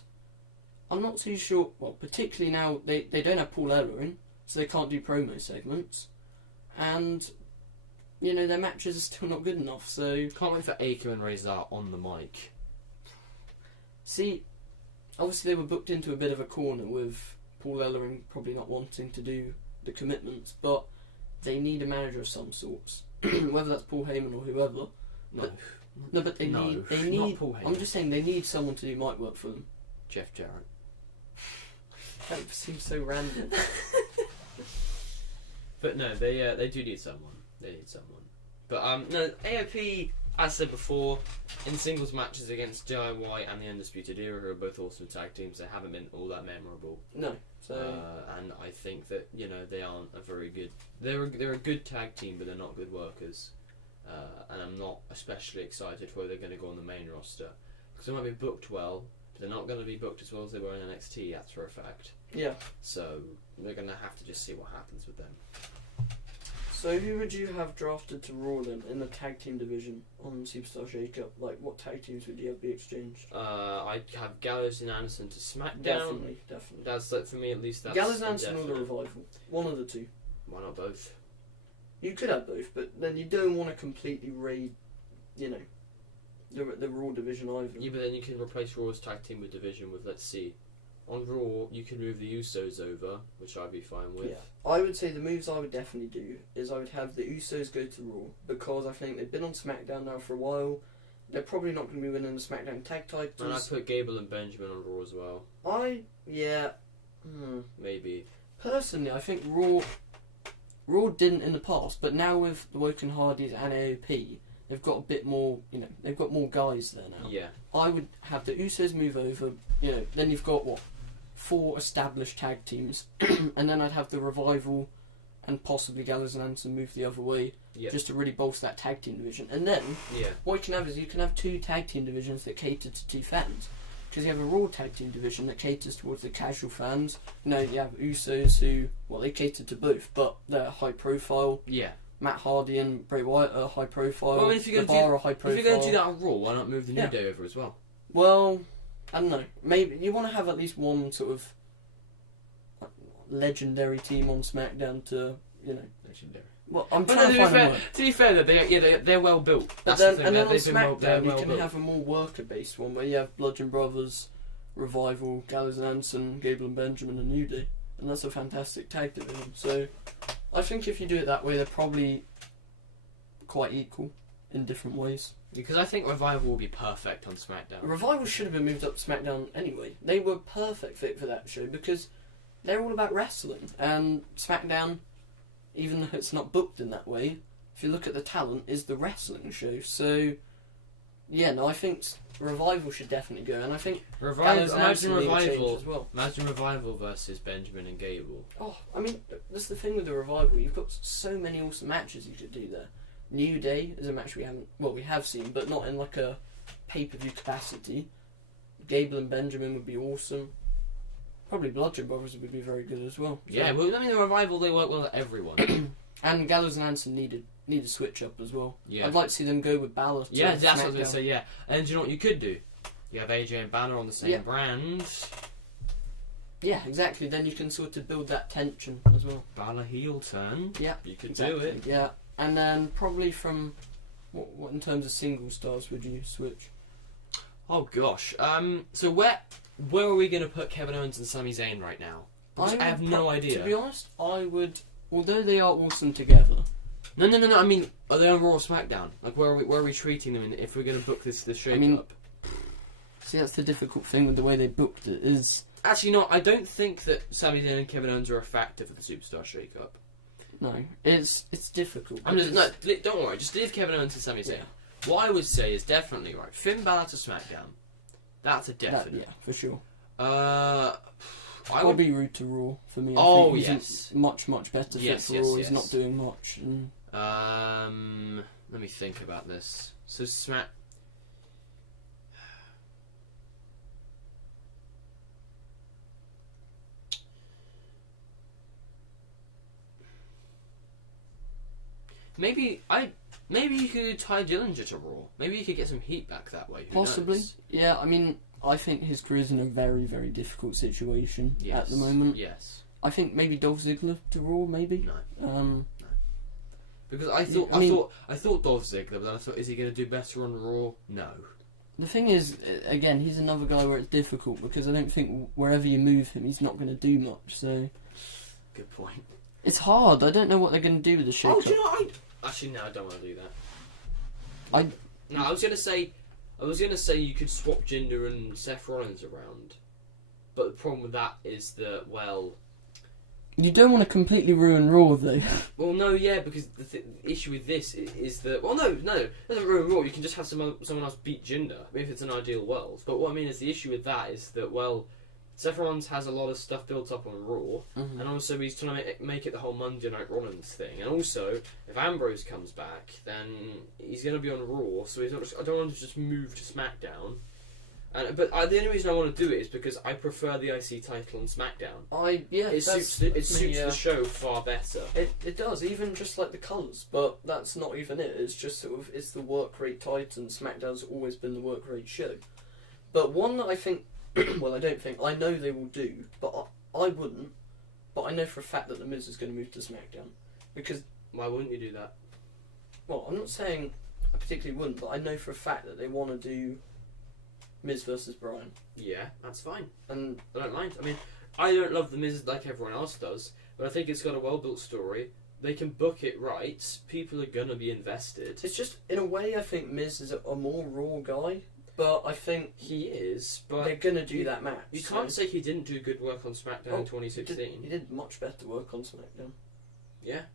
I'm not too sure. Well, particularly now they don't have Paul Ellering, so they can't do promo segments, and their matches are still not good enough. So Can't wait for Aiko and Razor on the mic. See, obviously they were booked into a bit of a corner with Paul Ellering probably not wanting to do the commitments, but they need a manager of some sorts, whether that's Paul Heyman or whoever. But they need. Not Paul Heyman. I'm just saying they need someone to do mic work for them. Jeff Jarrett. That seems so random. But no, they do need someone. They need someone. But no, AOP, as I said before, in singles matches against DIY and the Undisputed Era, who are both awesome tag teams, they haven't been all that memorable. No. So and I think that they aren't a very good. They're a good tag team, but they're not good workers. And I'm not especially excited for where they're going to go on the main roster, because they might be booked well, but they're not going to be booked as well as they were in NXT. That's for a fact. yeah. So they're going to have to just see what happens with them. So who would you have drafted to Raw then in the tag team division on Superstar Shake-Up? Like, what tag teams would you have be exchanged? I'd have Gallows and Anderson to SmackDown. Definitely. That's like, for me at least. That's Gallows and Anderson or the Revival. One of the two. Why not both? You could have both, but then you don't want to completely raid, the Raw division either. Yeah, but then you can replace Raw's tag team with division with, let's see, on Raw you can move the Usos over, which I'd be fine with. Yeah, I would say the moves I would definitely do is I would have the Usos go to Raw, because I think they've been on SmackDown now for a while. They're probably not going to be winning the SmackDown tag titles. And I'd put Gable and Benjamin on Raw as well. Maybe. Personally, I think Raw didn't in the past, but now with the Woken Hardys and AOP, they've got a bit more, they've got more guys there now. Yeah. I would have the Usos move over, then you've got, 4 established tag teams, and then I'd have the Revival and possibly Gallows and Anderson move the other way, just to really bolster that tag team division. And then, what you can have is you can have 2 tag team divisions that cater to 2 fans. Because you have a Raw tag team division that caters towards the casual fans. You have Usos who, they cater to both, but they're high profile. Yeah. Matt Hardy and Bray Wyatt are high profile. Well, if you're high profile. If you're going to do that on Raw, why not move the New Day over as well? Well, I don't know. Maybe you want to have at least one sort of legendary team on SmackDown to, Legendary. Well, I'm trying to find a word. To be fair, though, they're well built. But That's then, the thing. and then on They're SmackDown, you well can built. have a more worker-based one where you have Bludgeon Brothers, Revival, Gallows and Anderson, Gable and Benjamin, and New Day, and that's a fantastic tag division. So, I think if you do it that way, they're probably quite equal in different ways. Because I think Revival will be perfect on SmackDown. Revival should have been moved up to SmackDown anyway. They were perfect fit for that show because they're all about wrestling, and SmackDown, even though it's not booked in that way, if you look at the talent, is the wrestling show. So, I think Revival should definitely go, and I think Imagine Revival as well. Imagine Revival versus Benjamin and Gable. Oh, I mean, that's the thing with the Revival. You've got so many awesome matches you could do there. New Day is a match we have seen, but not in like a pay-per-view capacity. Gable and Benjamin would be awesome. Probably Bludgeon Brothers would be very good as well. Yeah, well, I mean, the Revival, they work well with everyone. And Gallows and Anderson need a switch up as well. Yeah. I'd like to see them go with Balor. Yeah, that's what I was going to say, yeah. And do you know what you could do? You have AJ and Banner on the same brand. Yeah, exactly. Then you can sort of build that tension as well. Balor heel turn. Yeah, you could do it. Yeah, and then probably from what in terms of single stars would you switch? Oh gosh. So where are we going to put Kevin Owens and Sami Zayn right now? Because I have no idea. To be honest, I would. Although they are awesome together. No. I mean, are they on Raw or SmackDown? Like, where are we treating them if we're going to book this shake up? See, that's the difficult thing with the way they booked it. Is actually no. I don't think that Sami Zayn and Kevin Owens are a factor for the Superstar shake up. No, it's difficult. Don't worry. Just leave Kevin Owens and Sami Zayn. Yeah. What I would say is definitely right. Finn Balor to SmackDown. That's a definite. Yeah, for sure. Bobby Roode to Raw for me. I think yes, much better fit for Raw. He's not doing much. And... let me think about this. So Maybe you could tie Dillinger to Raw. Maybe you could get some heat back that way. Possibly. Knows? Yeah, I mean, I think his career's in a very, very difficult situation at the moment. Yes. I think maybe Dolph Ziggler to Raw, maybe. No. No. Because I thought Dolph Ziggler, but then I thought, is he going to do better on Raw? No. The thing is, again, he's another guy where it's difficult because I don't think wherever you move him, he's not going to do much. So. Good point. It's hard. I don't know what they're going to do with the shake-up. Oh, do you know what? Actually, no, I don't want to do that. I was going to say you could swap Jinder and Seth Rollins around, but the problem with that is that, well, you don't want to completely ruin Raw, though. Well, no, yeah, because the issue with this is that, well, no, it doesn't ruin Raw. You can just have someone else beat Jinder, if it's an ideal world. But what I mean is the issue with that is that, well, Seth Rollins has a lot of stuff built up on Raw, and also he's trying to make it the whole Monday Night Rollins thing. And also, if Ambrose comes back, then he's going to be on Raw, so he's not. I don't want to just move to SmackDown. But the only reason I want to do it is because I prefer the IC title on SmackDown. It suits the show far better. It does, even just like the colours, but that's not even it. It's just sort of it's the work rate title. SmackDown's always been the work rate show. But one that I think. Well, I don't think. I know they will do, but I wouldn't. But I know for a fact that The Miz is going to move to SmackDown. Because... Why wouldn't you do that? Well, I'm not saying I particularly wouldn't, but I know for a fact that they want to do Miz versus Bryan. Yeah, that's fine. And I don't mind. I mean, I don't love The Miz like everyone else does, but I think it's got a well-built story. They can book it right. People are going to be invested. It's just, in a way, I think Miz is a more Raw guy. But I think he is. But they're gonna do that match. You can't say he didn't do good work on SmackDown in 2016. He did much better work on SmackDown. Yeah.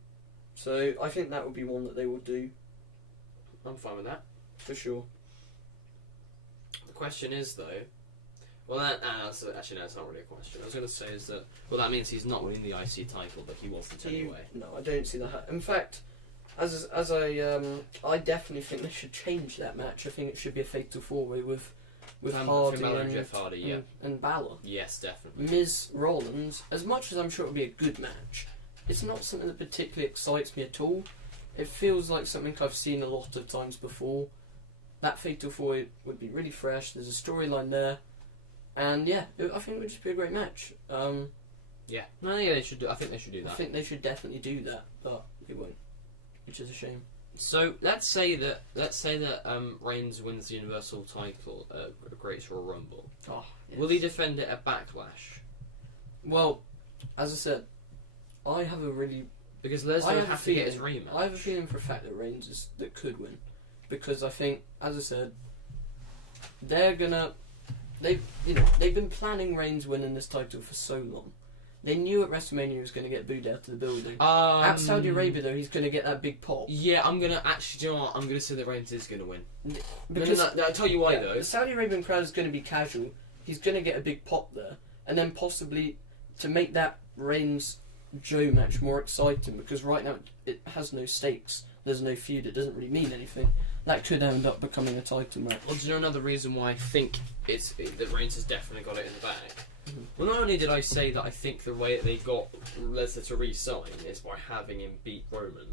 So I think that would be one that they will do. I'm fine with that for sure. The question is though. Well, actually no, it's not really a question. I was going to say is that that means he's not winning the IC title, but he wasn't anyway. No, I don't see that. In fact. I definitely think they should change that match. I think it should be a fatal four-way with Hardy and Jeff Hardy, and Balor. Yes, definitely. Miz Rollins, as much as I'm sure it would be a good match, it's not something that particularly excites me at all. It feels like something I've seen a lot of times before. That fatal four-way would be really fresh. There's a storyline there, and I think it would just be a great match. Yeah, no, yeah, they should do. I think they should do that. I think they should definitely do that, but they won't. Which is a shame. So let's say that Reigns wins the Universal title at Great Royal Rumble. Oh, yes. Will he defend it at Backlash? Well, as I said, I have a really because Lesnar would have to get his rematch. I have a feeling for a fact that Reigns that could win, because I think, as I said, they've been planning Reigns winning this title for so long. They knew at WrestleMania he was going to get booed out of the building. At Saudi Arabia, though, he's going to get that big pop. Yeah, I'm going to actually, do you know what? I'm going to say that Reigns is going to win. Because no, I'll tell you why, though. The Saudi Arabian crowd is going to be casual. He's going to get a big pop there. And then possibly to make that Reigns-Joe match more exciting, because right now it has no stakes. There's no feud. It doesn't really mean anything. That could end up becoming a title match. Well, do you know another reason why I think that Reigns has definitely got it in the bag? Well, not only did I say that I think the way that they got Lesnar to re-sign is by having him beat Roman.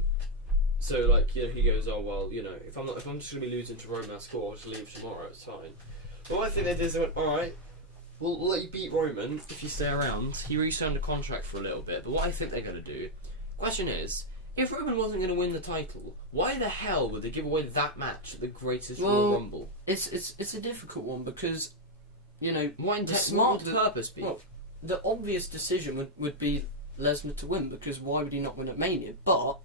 So, like, he goes, oh well, if I'm just going to be losing to Roman, that's cool. I'll just leave tomorrow. It's fine. Well, I think they did is they went, all right, we'll let you beat Roman if you stay around. He re-signed a contract for a little bit. But what I think they're going to do, question is, if Roman wasn't going to win the title, why the hell would they give away that match at the greatest Royal Rumble? It's a difficult one because. What would the purpose be? Well, the obvious decision would be Lesnar to win, because why would he not win at Mania? But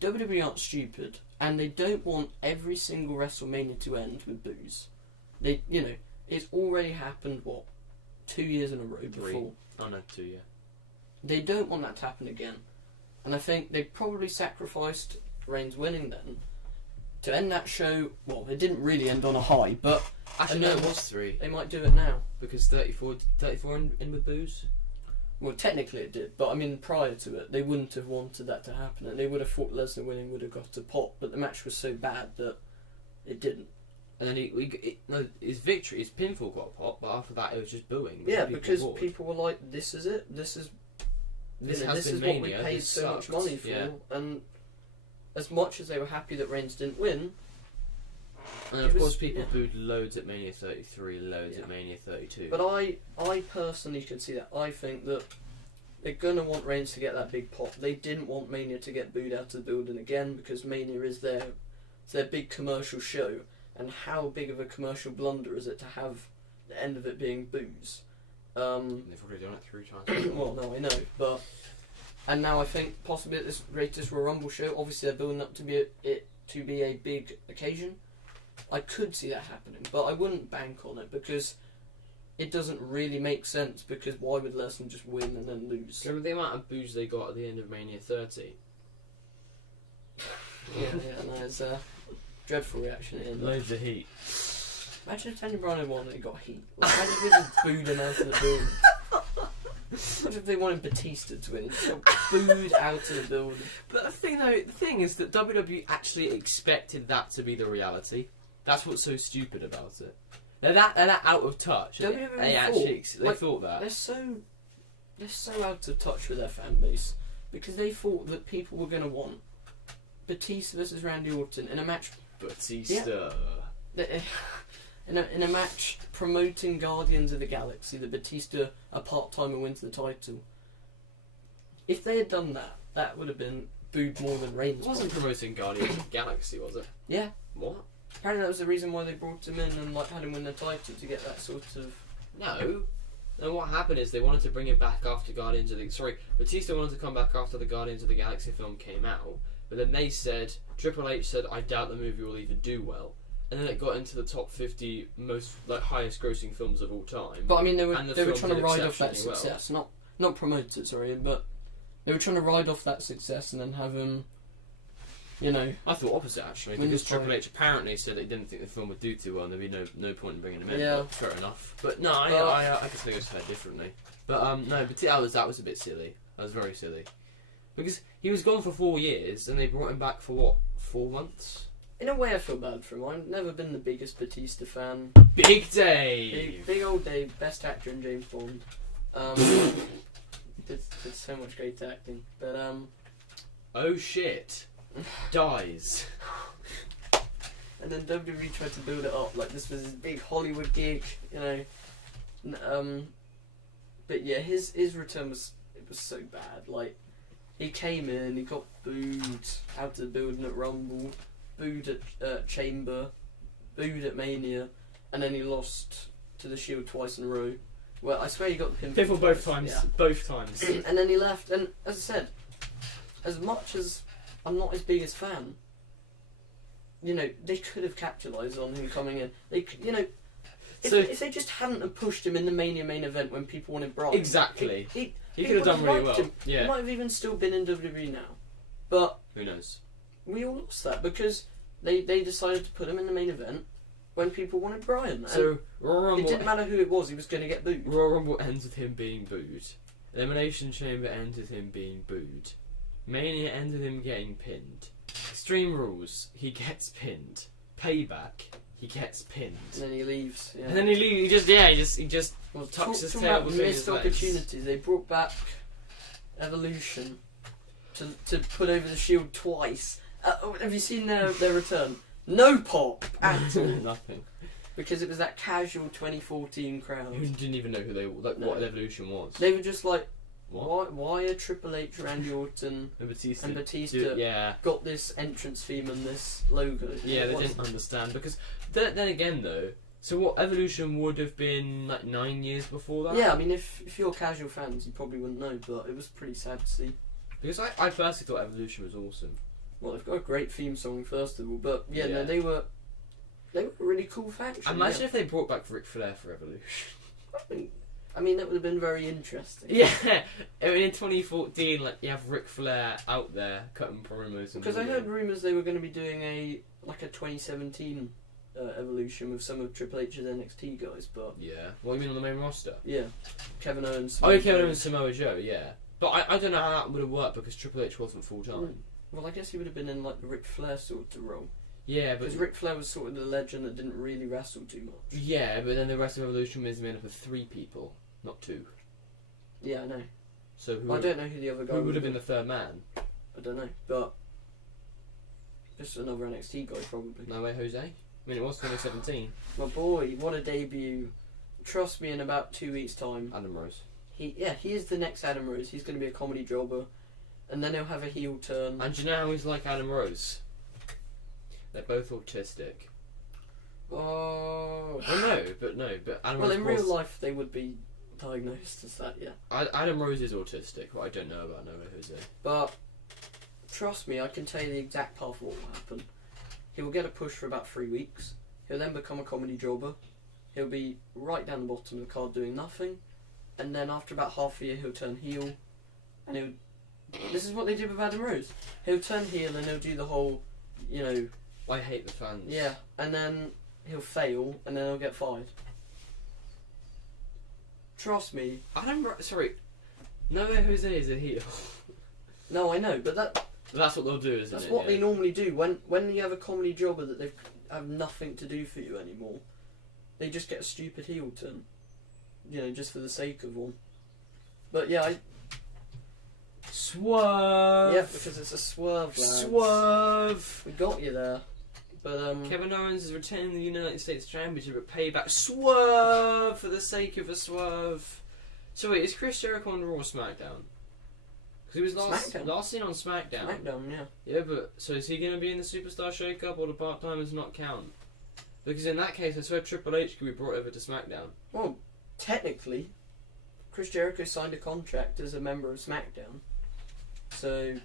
WWE aren't stupid, and they don't want every single WrestleMania to end with boos. It's already happened, 2 years in a row before? Oh no, 2, yeah. They don't want that to happen again. And I think they probably sacrificed Reigns winning then to end that show. Well, it didn't really end on a high, but actually no, it was 3. They might do it now because 34 in with booze. Well, technically it did, but I mean prior to it, they wouldn't have wanted that to happen, and they would have thought Lesnar winning would have got a pop, but the match was so bad that it didn't. And then his victory, his pinfall got a pop, but after that it was just booing. Yeah, because people were like, "This is it. This is what we paid so much money for." Yeah. And as much as they were happy that Reigns didn't win, and of course people booed loads at Mania 33, loads at Mania 32. But I personally could see that. I think that they're gonna want Reigns to get that big pop. They didn't want Mania to get booed out of the building again because Mania is their big commercial show. And how big of a commercial blunder is it to have the end of it being booze? They've already done it 3 times. Well, no, I know, and now I think possibly at this greatest Royal Rumble show, obviously they're building up to be a big occasion. I could see that happening, but I wouldn't bank on it because it doesn't really make sense. Because why would Lesnar just win and then lose? Remember the amount of booze they got at the end of Mania 30? yeah, no, it's dreadful reaction at the end. Loads of heat. Imagine if Daniel Bryan had won and he got heat. Like, imagine if they just booed him out of the building. Imagine if they wanted Batista to win. He just got booed out of the building. But the thing is that WWE actually expected that to be the reality. That's what's so stupid about it. They're that out of touch. They thought that. They're so out of touch with their fan base because they thought that people were going to want Batista versus Randy Orton in a match. Batista. Yeah. In a match promoting Guardians of the Galaxy, the Batista, a part-timer, wins the title. If they had done that, that would have been booed more than Reigns. It wasn't promoting Guardians of the Galaxy, was it? Yeah. What? Apparently that was the reason why they brought him in and had him win the title, to get that sort of... No. And what happened is they wanted to bring him back after Batista wanted to come back after the Guardians of the Galaxy film came out, but then Triple H said, I doubt the movie will even do well. And then it got into the top 50 most highest grossing films of all time. But I mean, they were trying to ride off that success, not promote it, sorry, but they were trying to ride off that success and then have him, I thought opposite actually, because Triple H apparently said that he didn't think the film would do too well, and there'd be no point in bringing him in. Yeah, but fair enough. But no, I could think it was fair differently. But no, but that was a bit silly. That was very silly, because he was gone for 4 years, and they brought him back for what, 4 months? In a way, I feel bad for him. I've never been the biggest Batista fan. Big Dave! Big old Dave, best actor in James Bond. Did so much great acting. But, oh shit. Dies. And then WWE tried to build it up. Like, this was his big Hollywood gig, But yeah, his return was so bad. Like, he came in, he got booed out of the building at Rumble, booed at Chamber, booed at Mania, and then he lost to the Shield twice in a row. Well, I swear he got the pinfall both times. Yeah. Both times. And then he left. And as I said, as much as I'm not his biggest fan, they could have capitalised on him coming in. If they just hadn't have pushed him in the Mania main event when people wanted Bryan. Exactly. He could have done really well. Yeah. He might have even still been in WWE now. But who knows? We all lost that because they decided to put him in the main event when people wanted Bryan. So Royal Rumble, it didn't matter who it was, he was going to get booed. Royal Rumble ends with him being booed. Elimination Chamber ends with him being booed. Mania ends with him getting pinned. Extreme Rules, he gets pinned. Payback, he gets pinned. And then he leaves. Yeah. And then he leaves. He just tucks his tail between his legs. Missed opportunities. They brought back Evolution to put over the Shield twice. Have you seen their return? No pop at all. Nothing. Because it was that casual 2014 crowd. Who didn't even know who they what Evolution was. They were just like, what? Why are Triple H, Randy Orton and Batista got this entrance theme and this logo? Yeah, they didn't understand. Because then again though, so what, Evolution would have been 9 years before that? Yeah, I mean if you're casual fans you probably wouldn't know, but it was pretty sad to see. Because I personally thought Evolution was awesome. Well, they've got a great theme song first of all, but no, they were a really cool faction. Imagine if they brought back Ric Flair for Evolution. I mean, I mean, that would have been very interesting. Yeah, I mean, in 2014, like, you have Ric Flair out there cutting promos. Because I heard rumours they were going to be doing a 2017 evolution with some of Triple H's NXT guys, but... Yeah. What, you mean on the main roster? Yeah. Kevin Owens. Kevin Owens, Samoa Joe, yeah. But I don't know how that would have worked because Triple H wasn't full-time. Well, I guess he would have been in, like, the Ric Flair sort of role. Yeah, but... Because Ric Flair was sort of the legend that didn't really wrestle too much. Yeah, but then the rest of Evolution was made up of 3 people, not 2. Yeah, I know. So I don't know who the other guy would have been the third man? I don't know, but... Just another NXT guy, probably. No way, Jose? I mean, it was 2017. My boy, what a debut. Trust me, in about 2 weeks' time... Adam Rose. He is the next Adam Rose. He's going to be a comedy jobber. And then he'll have a heel turn. And do you know how he's like Adam Rose? They're both autistic. Oh... Well, no, but Adam Well, Rose in real life, they would be diagnosed as that, yeah. Adam Rose is autistic, what I don't know about No Way Jose. But, trust me, I can tell you the exact path of what will happen. He will get a push for about 3 weeks. He'll then become a comedy jobber. He'll be right down the bottom of the card doing nothing. And then after about half a year, he'll turn heel. And he'll... This is what they did with Adam Rose. He'll turn heel and he'll do the whole, you know... I hate the fans. Yeah, and then he'll fail and then he'll get fired. Trust me. No Way Jose is a heel. No, I know, but that's what they'll do, isn't it? That's what they normally do. When you have a comedy jobber that they have nothing to do for you anymore, they just get a stupid heel turn. You know, just for the sake of one. But yeah, Swerve! Yeah, because it's a swerve, lads. Swerve! We got you there. But Kevin Owens is retaining the United States Championship at Payback. Swerve! For the sake of a swerve. So wait, is Chris Jericho on Raw or SmackDown? Because he was last seen on SmackDown. SmackDown, yeah. Yeah, but so is he going to be in the Superstar Shake-Up or the part-timers not count? Because in that case, I swear Triple H could be brought over to SmackDown. Well, technically, Chris Jericho signed a contract as a member of SmackDown. So,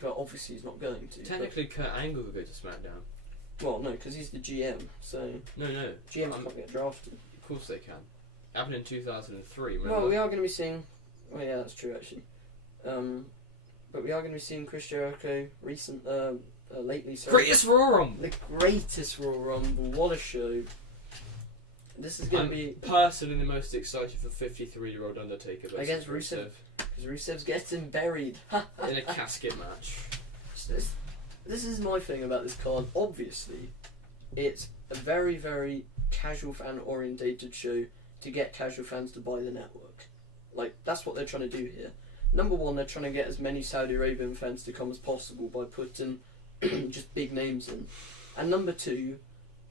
but obviously he's not going to. Technically, Kurt Angle could go to SmackDown. Well, no, because he's the GM, so... No. GMs can't get drafted. Of course they can. Happened in 2003, remember? Well, we are going to be seeing... Well, yeah, that's true, actually. But we are going to be seeing Chris Jericho lately... Greatest Royal Rumble! The greatest Royal Rumble. What a show. This is going to be... personally the most excited for 53-year-old Undertaker versus against Rusev. Because Rusev's getting buried. in a casket match. This is my thing about this card. Obviously, it's a very, very casual fan orientated show to get casual fans to buy the network. Like, that's what they're trying to do here. Number one, they're trying to get as many Saudi Arabian fans to come as possible by putting just big names in. And number two,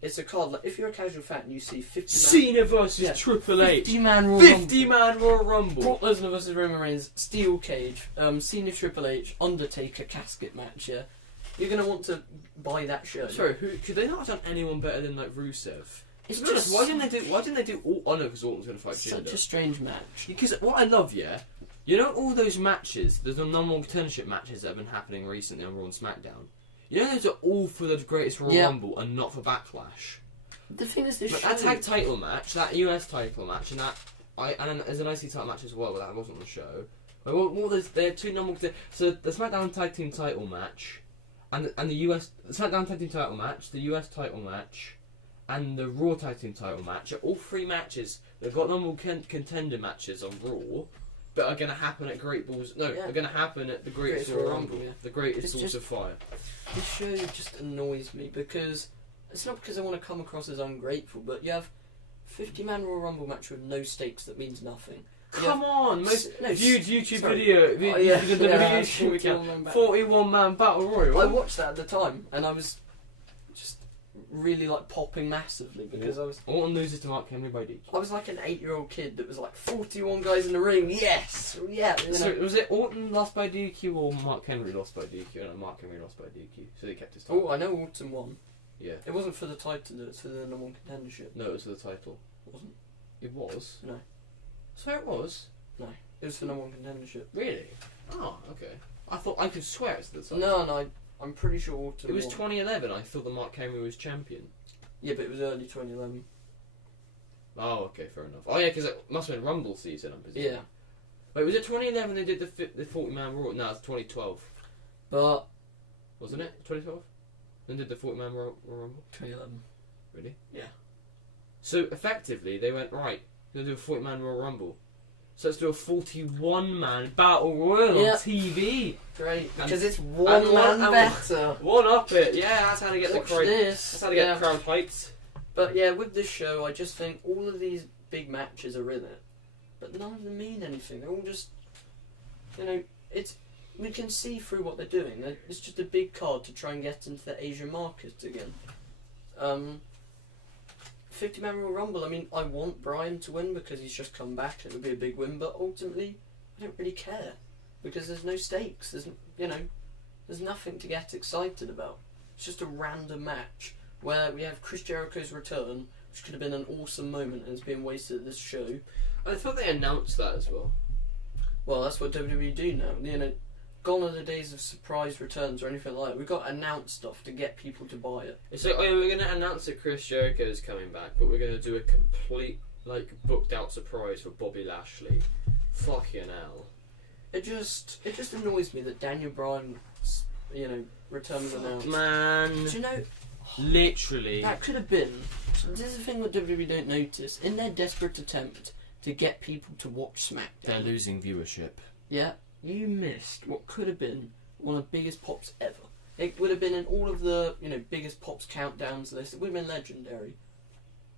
it's a card, like, if you're a casual fan and you see 50 Cena versus Triple H. 50-man Royal 50-man Royal Rumble. Brock Lesnar versus Roman Reigns, Steel Cage, Cena Triple H, Undertaker casket match, yeah. You're going to want to buy that show. Sorry, could they not have done anyone better than, like, Rusev? It's just, just... Why didn't they do all... Oh no, because Orton's going to fight Jinder. Such a strange match. Because what I love, you know all those matches, there's the number one contendership matches that have been happening recently on Raw and SmackDown. You know those are all for the greatest Royal Rumble and not for Backlash. The thing is, this show... That tag title match, that US title match, and then there's an IC title match as well, but that wasn't on the show. There are two number... So the SmackDown Tag Team title match, and the US... The SmackDown Tag Team title match, the US title match, and the Raw Tag Team title match are all 3 matches. They've got number one contender matches on Raw, but are going to happen at Great Balls... No, are going to happen at the Greatest Royal Rumble. Yeah. The Greatest Balls of Fire. This show just annoys me because... It's not because I want to come across as ungrateful, but you have 50-man Royal Rumble match with no stakes that means nothing. Come on! Most viewed YouTube video. 41-man Battle Royal. I watched that at the time, and I was just really, like, popping massively because I was... Orton loses to Mark Henry by DQ. I was like an 8-year-old kid that was like, 41 guys in the ring, yes! Yeah! So, was it Orton lost by DQ or Mark Henry lost by DQ? No, Mark Henry lost by DQ, so he kept his title. Oh, I know Orton won. Yeah. It wasn't for the title, though, it's for the number one contendership. No, it was for the title. It wasn't. It was? No. So it was? No. It was for number one contendership. Really? Oh, okay. I could swear it's the title. No, I'm pretty sure Orton It was won. 2011, I thought that Mark Henry was champion. Yeah, but it was early 2011. Oh, okay, fair enough. Oh yeah, because it must have been Rumble season, I'm presuming. Yeah. Wait, was it 2011 they did the 40-man Raw? No, it's 2012. But... Wasn't it? 2012? Then did the 40-man Raw Rumble? 2011. Really? Yeah. So, effectively, they went, right, we're going to do a 40-man Royal Rumble. So let's do a 41-man Battle Royal on TV. Great, because it's one man better. One up it, yeah, that's how to get Watch the crowd. this. That's how to get the crowd hyped. But yeah, with this show, I just think all of these big matches are in it, but none of them mean anything. They're all just, we can see through what they're doing. It's just a big card to try and get into the Asian market again. 50-man Royal Rumble, I mean, I want Bryan to win because he's just come back and it would be a big win, but ultimately, I don't really care because there's no stakes. There's nothing to get excited about. It's just a random match where we have Chris Jericho's return, which could have been an awesome moment and it's been wasted at this show. I thought they announced that as well. Well, that's what WWE do now. Gone are the days of surprise returns or anything like that. We've got to announce stuff to get people to buy it. It's like, we're going to announce that Chris Jericho is coming back, but we're going to do a complete, booked out surprise for Bobby Lashley. Fucking hell. It just annoys me that Daniel Bryan, return was announced. Man. Do you know? Literally. That could have been. This is the thing that WWE don't notice. In their desperate attempt to get people to watch SmackDown, they're losing viewership. Yeah. You missed what could have been one of the biggest pops ever. It would have been in all of the, biggest pops countdowns list. It would have been legendary.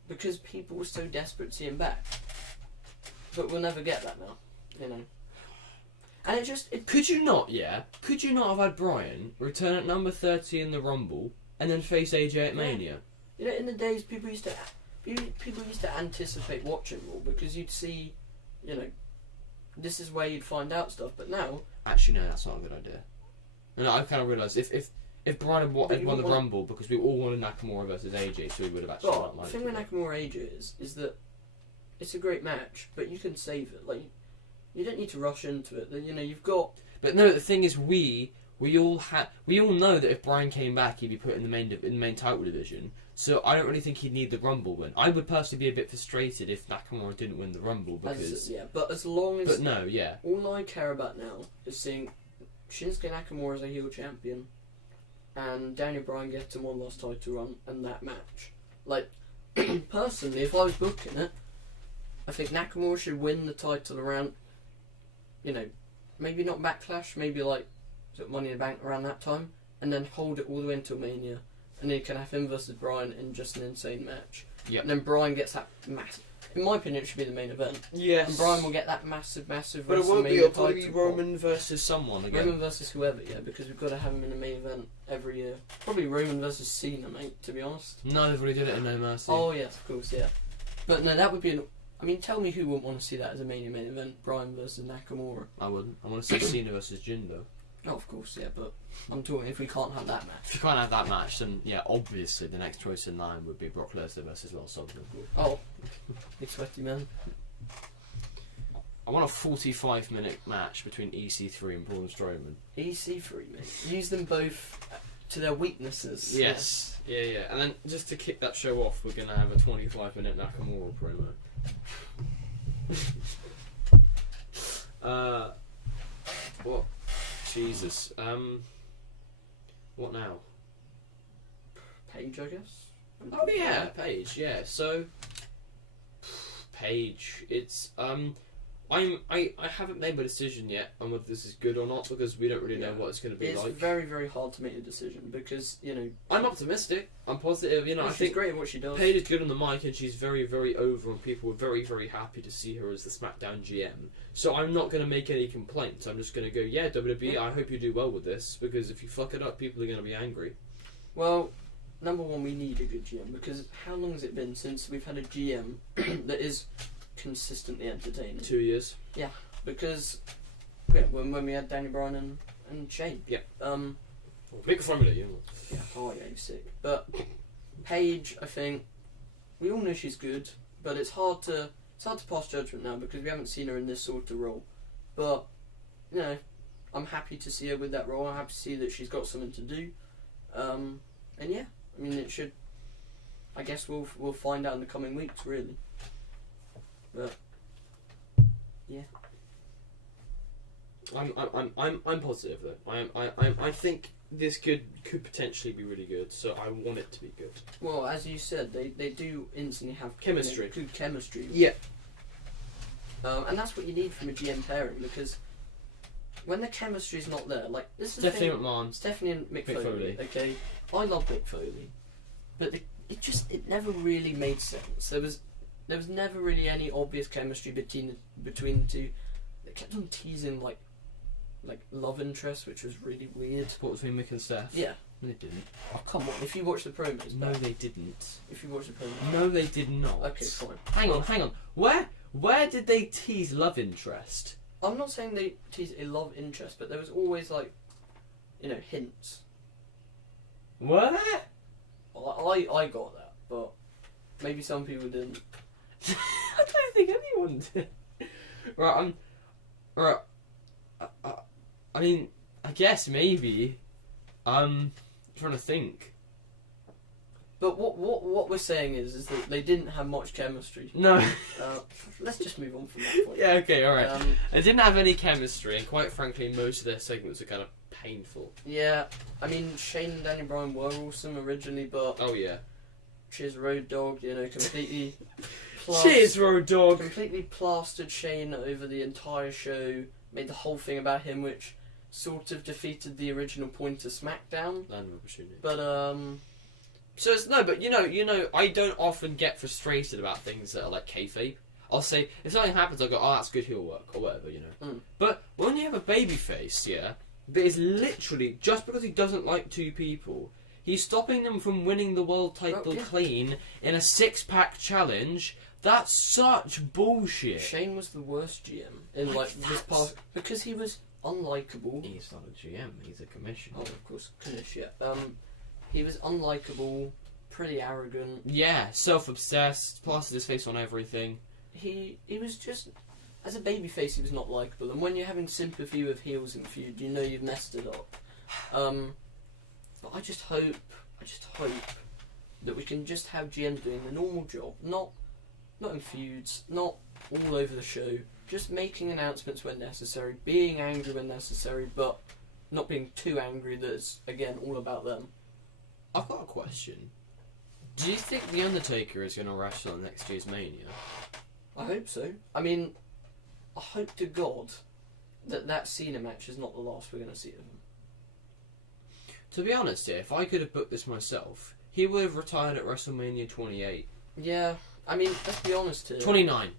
Because people were so desperate to see him back. But we'll never get that now, And it just... Could you not have had Bryan return at number 30 in the Rumble and then face AJ at Mania? In the days, people used to anticipate watching Raw because you'd see, this is where you'd find out stuff, but now... Actually, no, that's not a good idea. No, I kind of realised if Bryan had won the Rumble, because we all wanted Nakamura versus AJ, so we would have actually not liked it. The thing with Nakamura AJ is that it's a great match, but you can save it. You don't need to rush into it. You've got... But no, the thing is, we all know that if Bryan came back, he'd be put in the main title division. So I don't really think he'd need the Rumble win. I would personally be a bit frustrated if Nakamura didn't win the Rumble because... but as long as... But no, yeah. All I care about now is seeing Shinsuke Nakamura as a heel champion and Daniel Bryan getting one last title run and that match. Personally, if I was booking it, I think Nakamura should win the title around, maybe not Backlash, maybe Money in the Bank around that time, and then hold it all the way until Mania. And then you can have him versus Bryan in just an insane match. Yeah. And then Bryan gets that massive... In my opinion, it should be the main event. Yes. And Bryan will get that massive But it won't be. It'll probably be Roman versus someone again. Roman versus whoever, yeah, because we've got to have him in the main event every year. Probably Roman versus Cena, mate, to be honest. No, they've already did it in No Mercy. Oh, yes, of course, yeah. But no, that would be an... I mean, tell me who wouldn't want to see that as a main event, Bryan versus Nakamura. I wouldn't. I want to see Cena versus Jinder. Oh, of course, yeah, but I'm talking if we can't have that match. If you can't have that match, then yeah, obviously the next choice in line would be Brock Lesnar versus Lars Sullivan. Oh, big sweaty man. I want a 45-minute match between EC3 and Braun Strowman. EC3, mate. Use them both to their weaknesses. Yes. Yeah. And then just to kick that show off, we're going to have a 25-minute Nakamura promo. What? Jesus. What now? Paige, I guess. Oh yeah, Paige. Yeah. So, Paige. It's I haven't made my decision yet on whether this is good or not because we don't really know what it's going to be like. It's very, very hard to make a decision because I'm optimistic. I'm positive. I think she's great at what she does. Paige is good on the mic and she's very, very over, and people were very, very happy to see her as the SmackDown GM. So I'm not going to make any complaints. I'm just going to go, yeah, WWE. I hope you do well with this because if you fuck it up, people are going to be angry. Well, number one, we need a good GM because how long has it been since we've had a GM that is consistently entertaining? 2 years. Yeah, because when we had Daniel Bryan and Shane. Yeah. Big family, you know. Yeah. Oh yeah, he's sick. But Paige, I think we all know she's good, but it's hard to pass judgment now because we haven't seen her in this sort of role. But I'm happy to see her with that role. I'm happy to see that she's got something to do. And yeah, I mean it should. I guess we'll find out in the coming weeks, really. But yeah, I'm positive though. I think this could potentially be really good. So I want it to be good. well, as you said, they do instantly have Chemistry. good chemistry. Yeah. And that's what you need from a GM pairing, because when the chemistry is not there, like this is Stephanie McMahon. Stephanie and Mick Mick Foley. Foley. Okay, I love Mick Foley, but it never really made sense. There was never really any obvious chemistry between the two. They kept on teasing like love interest, which was really weird. What between Mick and Steph? Yeah. No, they didn't. Oh come on! If you watch the promos, No, they didn't. If you watch the promos, No, they did not. okay, fine. Hang on. Where did they tease love interest? I'm not saying they teased a love interest, but there was always hints. Were I got that, but maybe some people didn't. I don't think anyone did. Right, I mean, I guess maybe. I'm trying to think. But what we're saying is that they didn't have much chemistry. No. Let's just move on from that point. Yeah, okay, alright. They didn't have any chemistry, and quite frankly, most of their segments are kind of painful. Yeah, I mean, Shane and Danny Bryan were awesome originally, but... Oh, yeah. Cheers Road Dogg, completely... Cheers Road Dogg! Completely plastered Shane over the entire show, made the whole thing about him, which sort of defeated the original point of SmackDown. Land of opportunity. But, So it's but you know, I don't often get frustrated about things that are like kayfabe. I'll say if something happens, I'll go, "Oh, that's good heel work" or whatever, But when you have a babyface, that is literally just because he doesn't like two people, he's stopping them from winning the world title clean in a 6-pack challenge. That's such bullshit. Shane was the worst GM in this past because he was unlikable. He's not a GM. He's a commissioner. Oh, of course, commissioner. He was unlikable, pretty arrogant. Yeah, self-obsessed, plastered his face on everything. He was just, as a babyface, he was not likable. And when you're having sympathy with heels in feud, you know you've messed it up. But I just hope that we can just have GM doing the normal job, not in feuds, not all over the show, just making announcements when necessary, being angry when necessary, but not being too angry that it's, again, all about them. I've got a question. Do you think The Undertaker is going to wrestle at next year's Mania? I hope so. I mean, I hope to God that Cena match is not the last we're going to see of him. To be honest, if I could have booked this myself, he would have retired at WrestleMania 28. Yeah, I mean, let's be honest here. 29.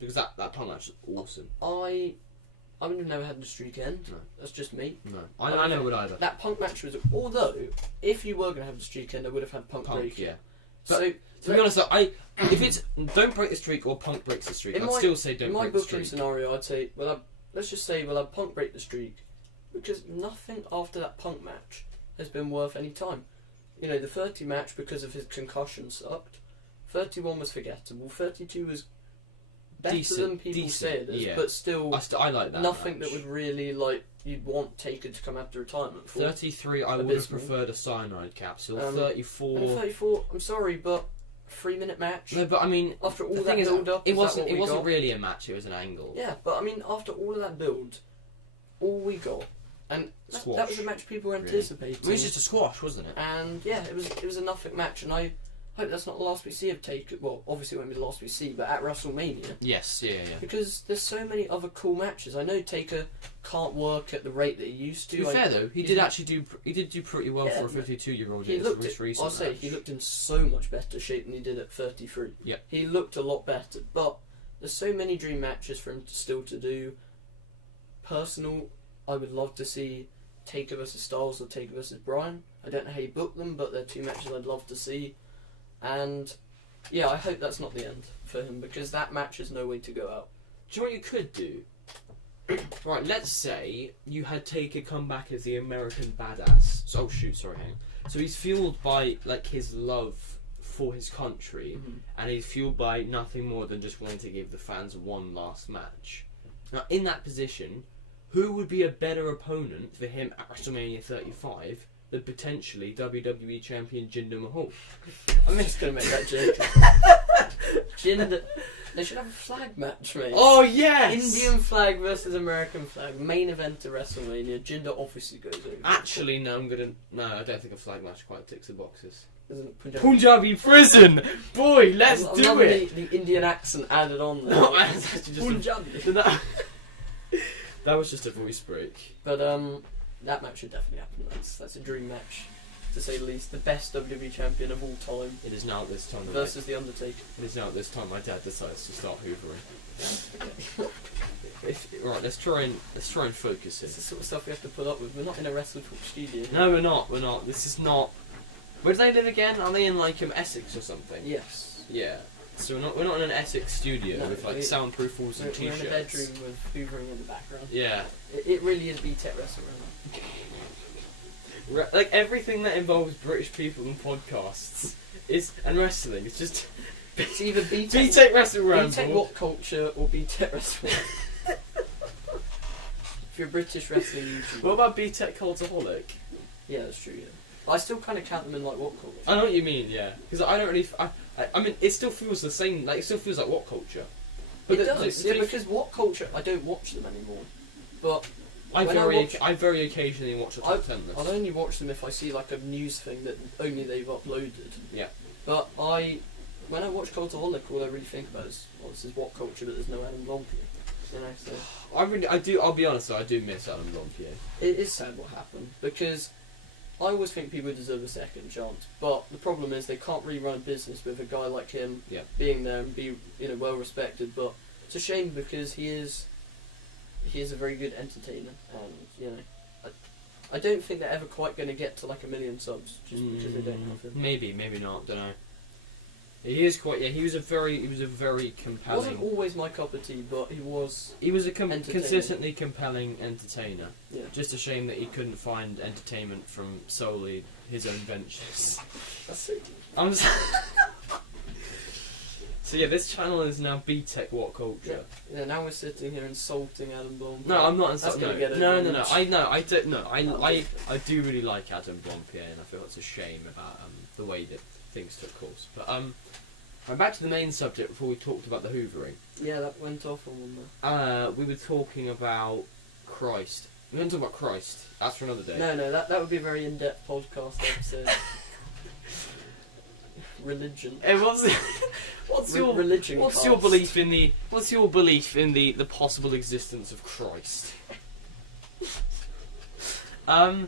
Because that punk match is awesome. I would have never had the streak end. No. That's just me. No. I never would either. That Punk match was... Although, if you were going to have the streak end, I would have had Punk break. Yeah. So, to be honest, if it's don't break the streak or Punk breaks the streak, I'd still say don't break the streak. In my booking scenario, I'd say, let's just say we'll have Punk break the streak. Because nothing after that Punk match has been worth any time. The 30 match, because of his concussion, sucked. 31 was forgettable. 32 was... better than people say it is, but still, I like that. Nothing match. that would really you'd want Taker to come after retirement for. 33, I would have preferred a cyanide capsule. 34. And 34, I'm sorry, but 3-minute match. No, but I mean, after all that build up, it wasn't really a match. It was an angle. Yeah, but I mean, after all of that build, all we got, and that was a match people were anticipating. It was just a squash, wasn't it? And yeah, it was a nothing match, and I hope that's not the last we see of Taker. Well, obviously it won't be the last we see, but at WrestleMania. Yes, yeah. Because there's so many other cool matches. I know Taker can't work at the rate that he used to. To be fair though, he did do pretty well for a 52-year-old. I'll say he looked in so much better shape than he did at 33. Yeah. He looked a lot better, but there's so many dream matches for him still to do. Personal, I would love to see Taker versus Styles or Taker versus Bryan. I don't know how you book them, but they're two matches I'd love to see. And yeah, I hope that's not the end for him, because that match is no way to go out. Do you know what you could do? Right, let's say you had Taker come back as the American badass. So, hang on. So he's fueled by his love for his country, and he's fueled by nothing more than just wanting to give the fans one last match. Now, in that position, who would be a better opponent for him at WrestleMania 35? The potentially WWE champion Jinder Mahal. I'm just going to make that joke. They should have a flag match, mate. Oh yes! Indian flag versus American flag. Main event of WrestleMania. Jinder obviously goes over. Actually, no, I don't think a flag match quite ticks the boxes. Isn't it Punjabi? Punjabi prison! Boy, let's I'm do loving it! The Indian accent added on there. No, that's actually just Punjabi. That was just a voice break. But that match should definitely happen. That's a dream match, to say the least. The best WWE champion of all time. It is now at this time. Versus the Undertaker. It is now at this time my dad decides to start hoovering. Okay. Right, let's try and focus It's it. the sort of stuff we have to put up with. We're not in a Wrestle Talk studio. No, we're not. This is not. Where do they live again? Are they in like Essex or something? Yes. Yeah. So we're not in an Essex studio with like soundproof walls and We're t-shirts. in a bedroom with hoovering in the background. Yeah. It really is BTEC Wrestling. Like everything that involves British people and podcasts and wrestling. It's just. It's either BTEC Wrestling Ramble. BTEC What Culture or BTEC Wrestling. If you're a British wrestling YouTuber. What about BTEC Cultaholic? Yeah, that's true. Yeah, I still kind of count them in like What Culture. I know what you mean. Yeah, because I don't really. I mean, it still feels the same. Like it still feels like What Culture. But it does. Yeah, because What Culture, I don't watch them anymore. But I very occasionally watch a top 10 list. I'll only watch them if I see like a news thing that only they've uploaded. Yeah. But when I watch Cultaholic, all I really think about is, well, this is What Culture, but there's no Adam Blompier. You know, so I'll be honest though, I do miss Adam Blompier. it is sad what happened, because I always think people deserve a second chance, but the problem is they can't really run a business with a guy like him being there and be well respected. But it's a shame because he is a very good entertainer, and I don't think they're ever quite going to get to like 1 million subs just because they don't have him. Maybe not. Don't know. He is quite. Yeah, he was a very compelling. Wasn't always my cup of tea, but he was. He was a consistently compelling entertainer. Yeah. Just a shame that he couldn't find entertainment from solely his own ventures. That's so deep. I'm just. So yeah, this channel is now BTEC What Culture. Yeah, now we're sitting here insulting Adam Blompier. No, I'm not insulting. No. I don't. No, I do really like Adam Blompier, and I feel it's a shame about the way that things took course. But back to the main subject before we talked about the hoovering. Yeah, that went off on one there. We were talking about Christ. We didn't talk about Christ. That's for another day. No, that would be a very in-depth podcast episode. Religion. What's your religion? What's your belief in the possible existence of Christ? What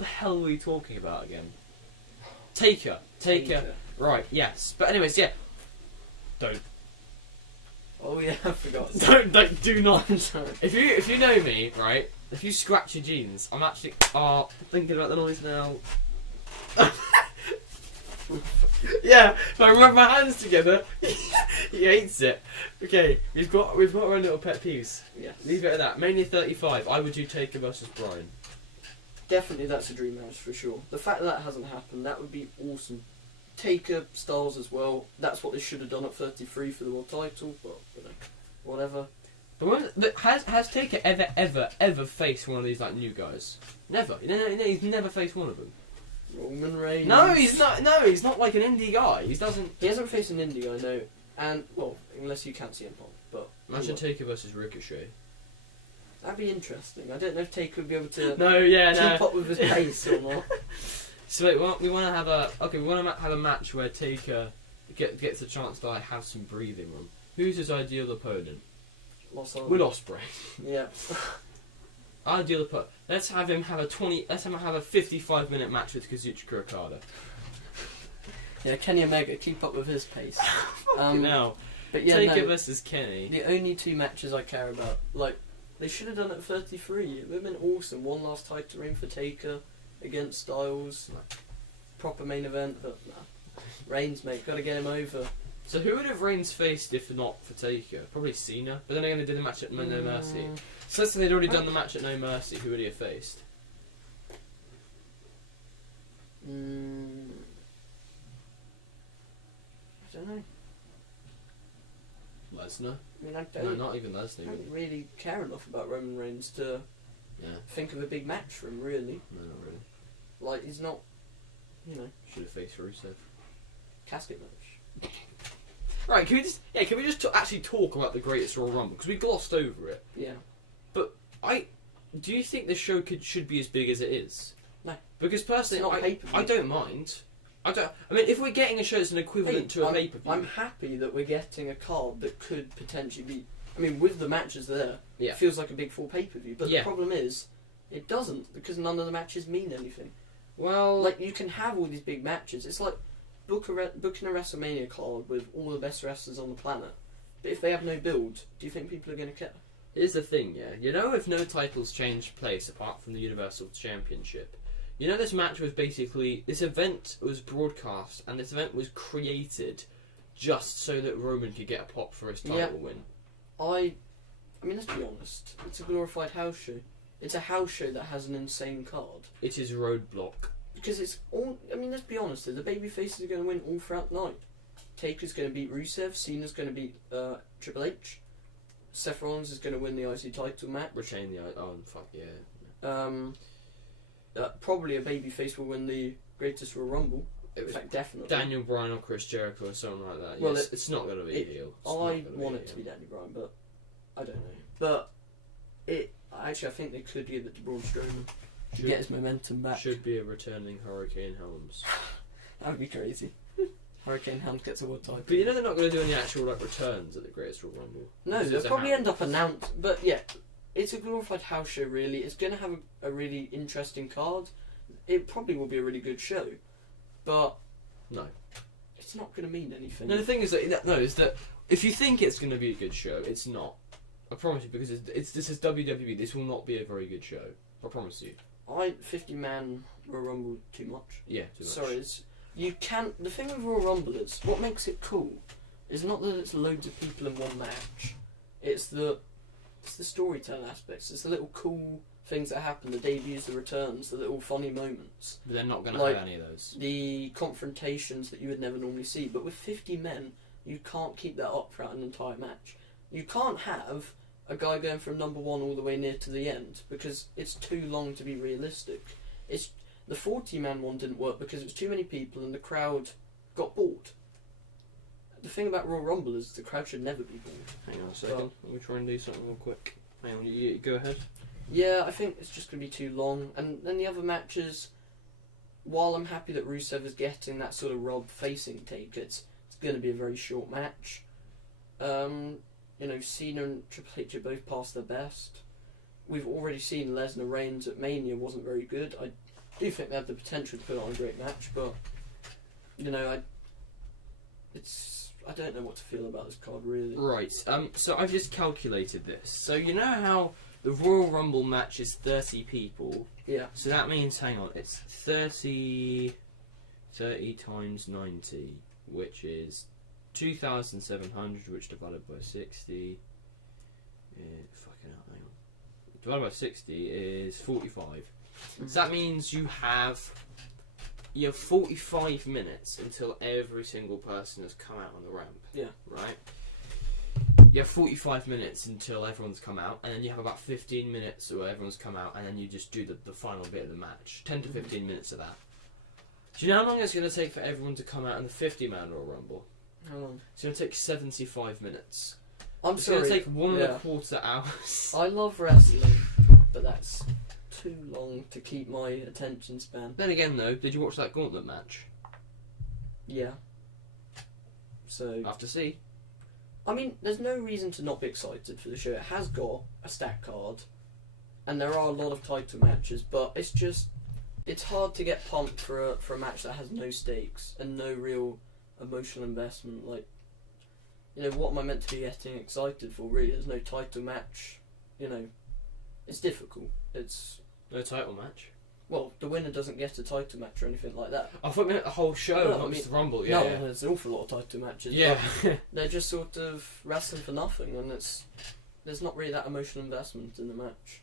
the hell were we talking about again? Taker. Right. Yes. But anyways, yeah. Don't. Oh yeah, I forgot. Do not. I'm sorry. If you know me, right? If you scratch your jeans, I'm actually thinking about the noise now. Yeah, if I rub my hands together, he hates it. Okay, we've got our little pet peeves. Yes. Leave it at that. Mania 35. I would do Taker versus Bryan. Definitely, that's a dream match for sure. The fact that hasn't happened, that would be awesome. Taker Styles as well. That's what they should have done at 33 for the world title, but whatever. But has Taker ever faced one of these like new guys? Never. He's never faced one of them. Roman Reigns. No, he's not. No, he's not like an indie guy. He hasn't faced an indie guy, no. And unless you can't see him Punk, but imagine Taker versus Ricochet. That'd be interesting. I don't know if Taker would be able to keep up with his pace or not. So wait, we want to have a match where Taker gets a chance to have some breathing room. Who's his ideal opponent? Will Ospreay. Yeah. Ideal opponent. Let's have him have a 55-minute match with Kazuchika Okada. Yeah, Kenny Omega, keep up with his pace. No. But yeah, Taker versus Kenny. The only two matches I care about, they should have done it at 33. It would have been awesome. One last title reign for Taker against Styles. Proper main event, but nah. Reigns, mate, gotta get him over. So who would have Reigns faced if not for Taker? Probably Cena. But then again, they did the match at No Mercy. So let's say they'd already done the match at No Mercy. Who would he have faced? I don't know. Lesnar? I mean, No, not even Lesnar. I don't really care enough about Roman Reigns to think of a big match for him, really. No, not really. Like, he's not, Should have faced Rusev. casket match. Right, can we just actually talk about the Greatest Royal Rumble? Because we glossed over it. Yeah. But do you think this show should be as big as it is? No. Because personally, It's not pay-per-view. I don't mind. I mean, if we're getting a show that's an equivalent to a pay-per-view... I'm happy that we're getting a card that could potentially be... I mean, with the matches there, Yeah. it feels like a big full pay-per-view. But Yeah. the problem is, it doesn't, because none of the matches mean anything. Well... Like, you can have all these big matches. It's like booking a WrestleMania card with all the best wrestlers on the planet. But if they have no build, do you think people are going to care? Here's the thing, yeah. You know, if no titles change place apart from the Universal Championship, you know, this match was basically... This event was broadcast, and this event was created just so that Roman could get a pop for his title win. I mean, let's be honest. It's a glorified house show. It's a house show that has an insane card. It is Roadblock. Because it's all... I mean, let's be honest. The babyfaces are going to win all throughout the night. Taker's going to beat Rusev. Cena's going to beat Triple H. Seth Rollins is going to win the IC title match. Retain the... Oh, fuck, yeah. Probably a babyface will win the Greatest Royal Rumble. In fact, definitely. Daniel Bryan or Chris Jericho or something like that. Well, yes, it's not going to be a heel. I want it to be Daniel Bryan, but I don't know. But I think they could give it to Braun Strowman to get his momentum back. Should be a returning Hurricane Helms. That would be crazy. Hurricane Helms gets a world title. But you know they're not going to do any actual returns at the Greatest Royal Rumble. No, they'll probably end up announced. But yeah, it's a glorified house show. Really, it's going to have a really interesting card. It probably will be a really good show, but no, it's not going to mean anything. No, the thing is that if you think it's going to be a good show, it's not. I promise you, because this is WWE. This will not be a very good show. I promise you. 50-man Royal Rumble too much. Yeah, too much. Sorry, you can't. The thing with Royal Rumble is what makes it cool is not that it's loads of people in one match. It's the storytelling aspects. It's the little cool things that happen, the debuts, the returns, the little funny moments. But they're not going to have any of those. The confrontations that you would never normally see. But with 50 men, you can't keep that up throughout an entire match. You can't have a guy going from number one all the way near to the end because it's too long to be realistic. The 40-man one didn't work because it was too many people and the crowd got bored. The thing about Royal Rumble is the crowd should never be bored. Hang on a second. Let me try and do something real quick. Hang on, you go ahead. Yeah, I think it's just going to be too long. And then the other matches, while I'm happy that Rusev is getting that sort of Rob facing take, it's going to be a very short match. Cena and Triple H are both past their best. We've already seen Lesnar Reigns at Mania wasn't very good. I do think they have the potential to put on a great match, but I don't know what to feel about this card really. Right. So I've just calculated this. So you know how the Royal Rumble match is 30 people. Yeah. So that means, hang on, it's 30 times 90, which is 2,700, which divided by 60. Fucking hell, hang on. Divided by 60 is 45. Mm-hmm. So that means you have 45 minutes until every single person has come out on the ramp. Yeah. Right? You have 45 minutes until everyone's come out, and then you have about 15 minutes where everyone's come out, and then you just do the final bit of the match. 10 to 15 minutes of that. Do you know how long it's going to take for everyone to come out in the 50-man Royal Rumble? How long? It's going to take 75 minutes. It's going to take 1.25 hours. I love wrestling, but that's too long to keep my attention span. Then again, though, did you watch that gauntlet match? Yeah. So I'll have to see. I mean, there's no reason to not be excited for the show. It has got a stack card, and there are a lot of title matches, but it's hard to get pumped for a match that has no stakes and no real emotional investment. Like, what am I meant to be getting excited for? Really, there's no title match. It's difficult. It's no title match. Well, the winner doesn't get a title match or anything like that. I thought we meant the whole show, not just the Rumble. Yeah, no, there's an awful lot of title matches. Yeah, they're just sort of wrestling for nothing, and there's not really that emotional investment in the match.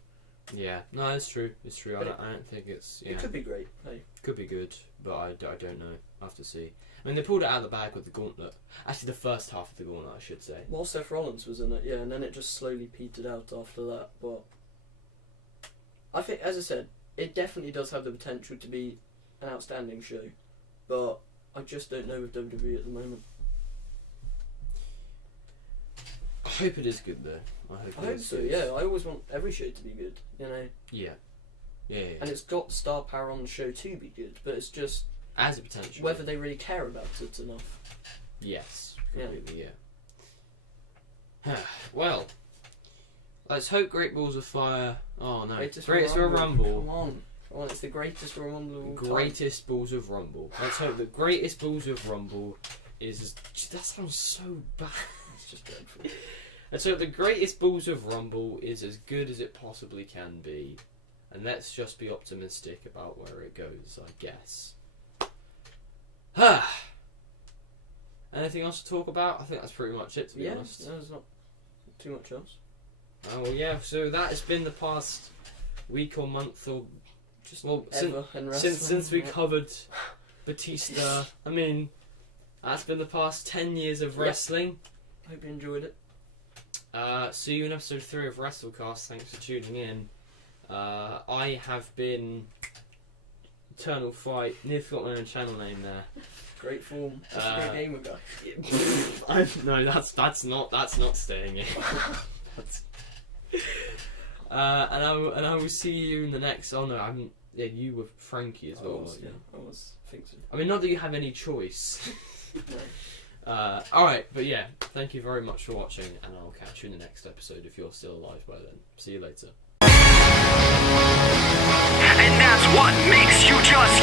Yeah, no, it's true. It's true. I don't think it's. Yeah. It could be great. Hey. Could be good, but I don't know. I have to see. I mean, they pulled it out of the bag with the gauntlet. Actually, the first half of the gauntlet, I should say. Well, Seth Rollins was in it, yeah, and then it just slowly petered out after that. But I think, as I said, it definitely does have the potential to be an outstanding show, but I just don't know with WWE at the moment. hope it is good though. I hope so. Yeah, I always want every show to be good. You know. Yeah. And it's got star power on the show to be good, but it's just as a potential whether they really care about it enough. Yes. Completely. Yeah. Well. Let's hope Great Balls of Fire. Oh no! Greatest Royal Rumble. Come on, it's the greatest Royal Rumble of all time. Greatest Balls of Rumble. Let's hope the Greatest Balls of Rumble is. That sounds so bad. It's just dreadful. Let's hope the Greatest Balls of Rumble is as good as it possibly can be, and let's just be optimistic about where it goes. I guess. Anything else to talk about? I think that's pretty much it. To be honest, no, there's not too much else. Oh well, yeah. So that has been the past week or month or just since we covered Batista. I mean, that's been the past 10 years of wrestling. Hope you enjoyed it. See you in episode 3 of Wrestlecast. Thanks for tuning in. I have been Eternal Fight. Nearly forgot my own channel name there. Great form. That's a great gamer guy. No, that's not staying in. And I will see you in the next. Oh no, you were Frankie as well. I was. I think so. I mean, not that you have any choice. No. Alright, but yeah, thank you very much for watching, and I'll catch you in the next episode if you're still alive by then. See you later. And that's what makes you just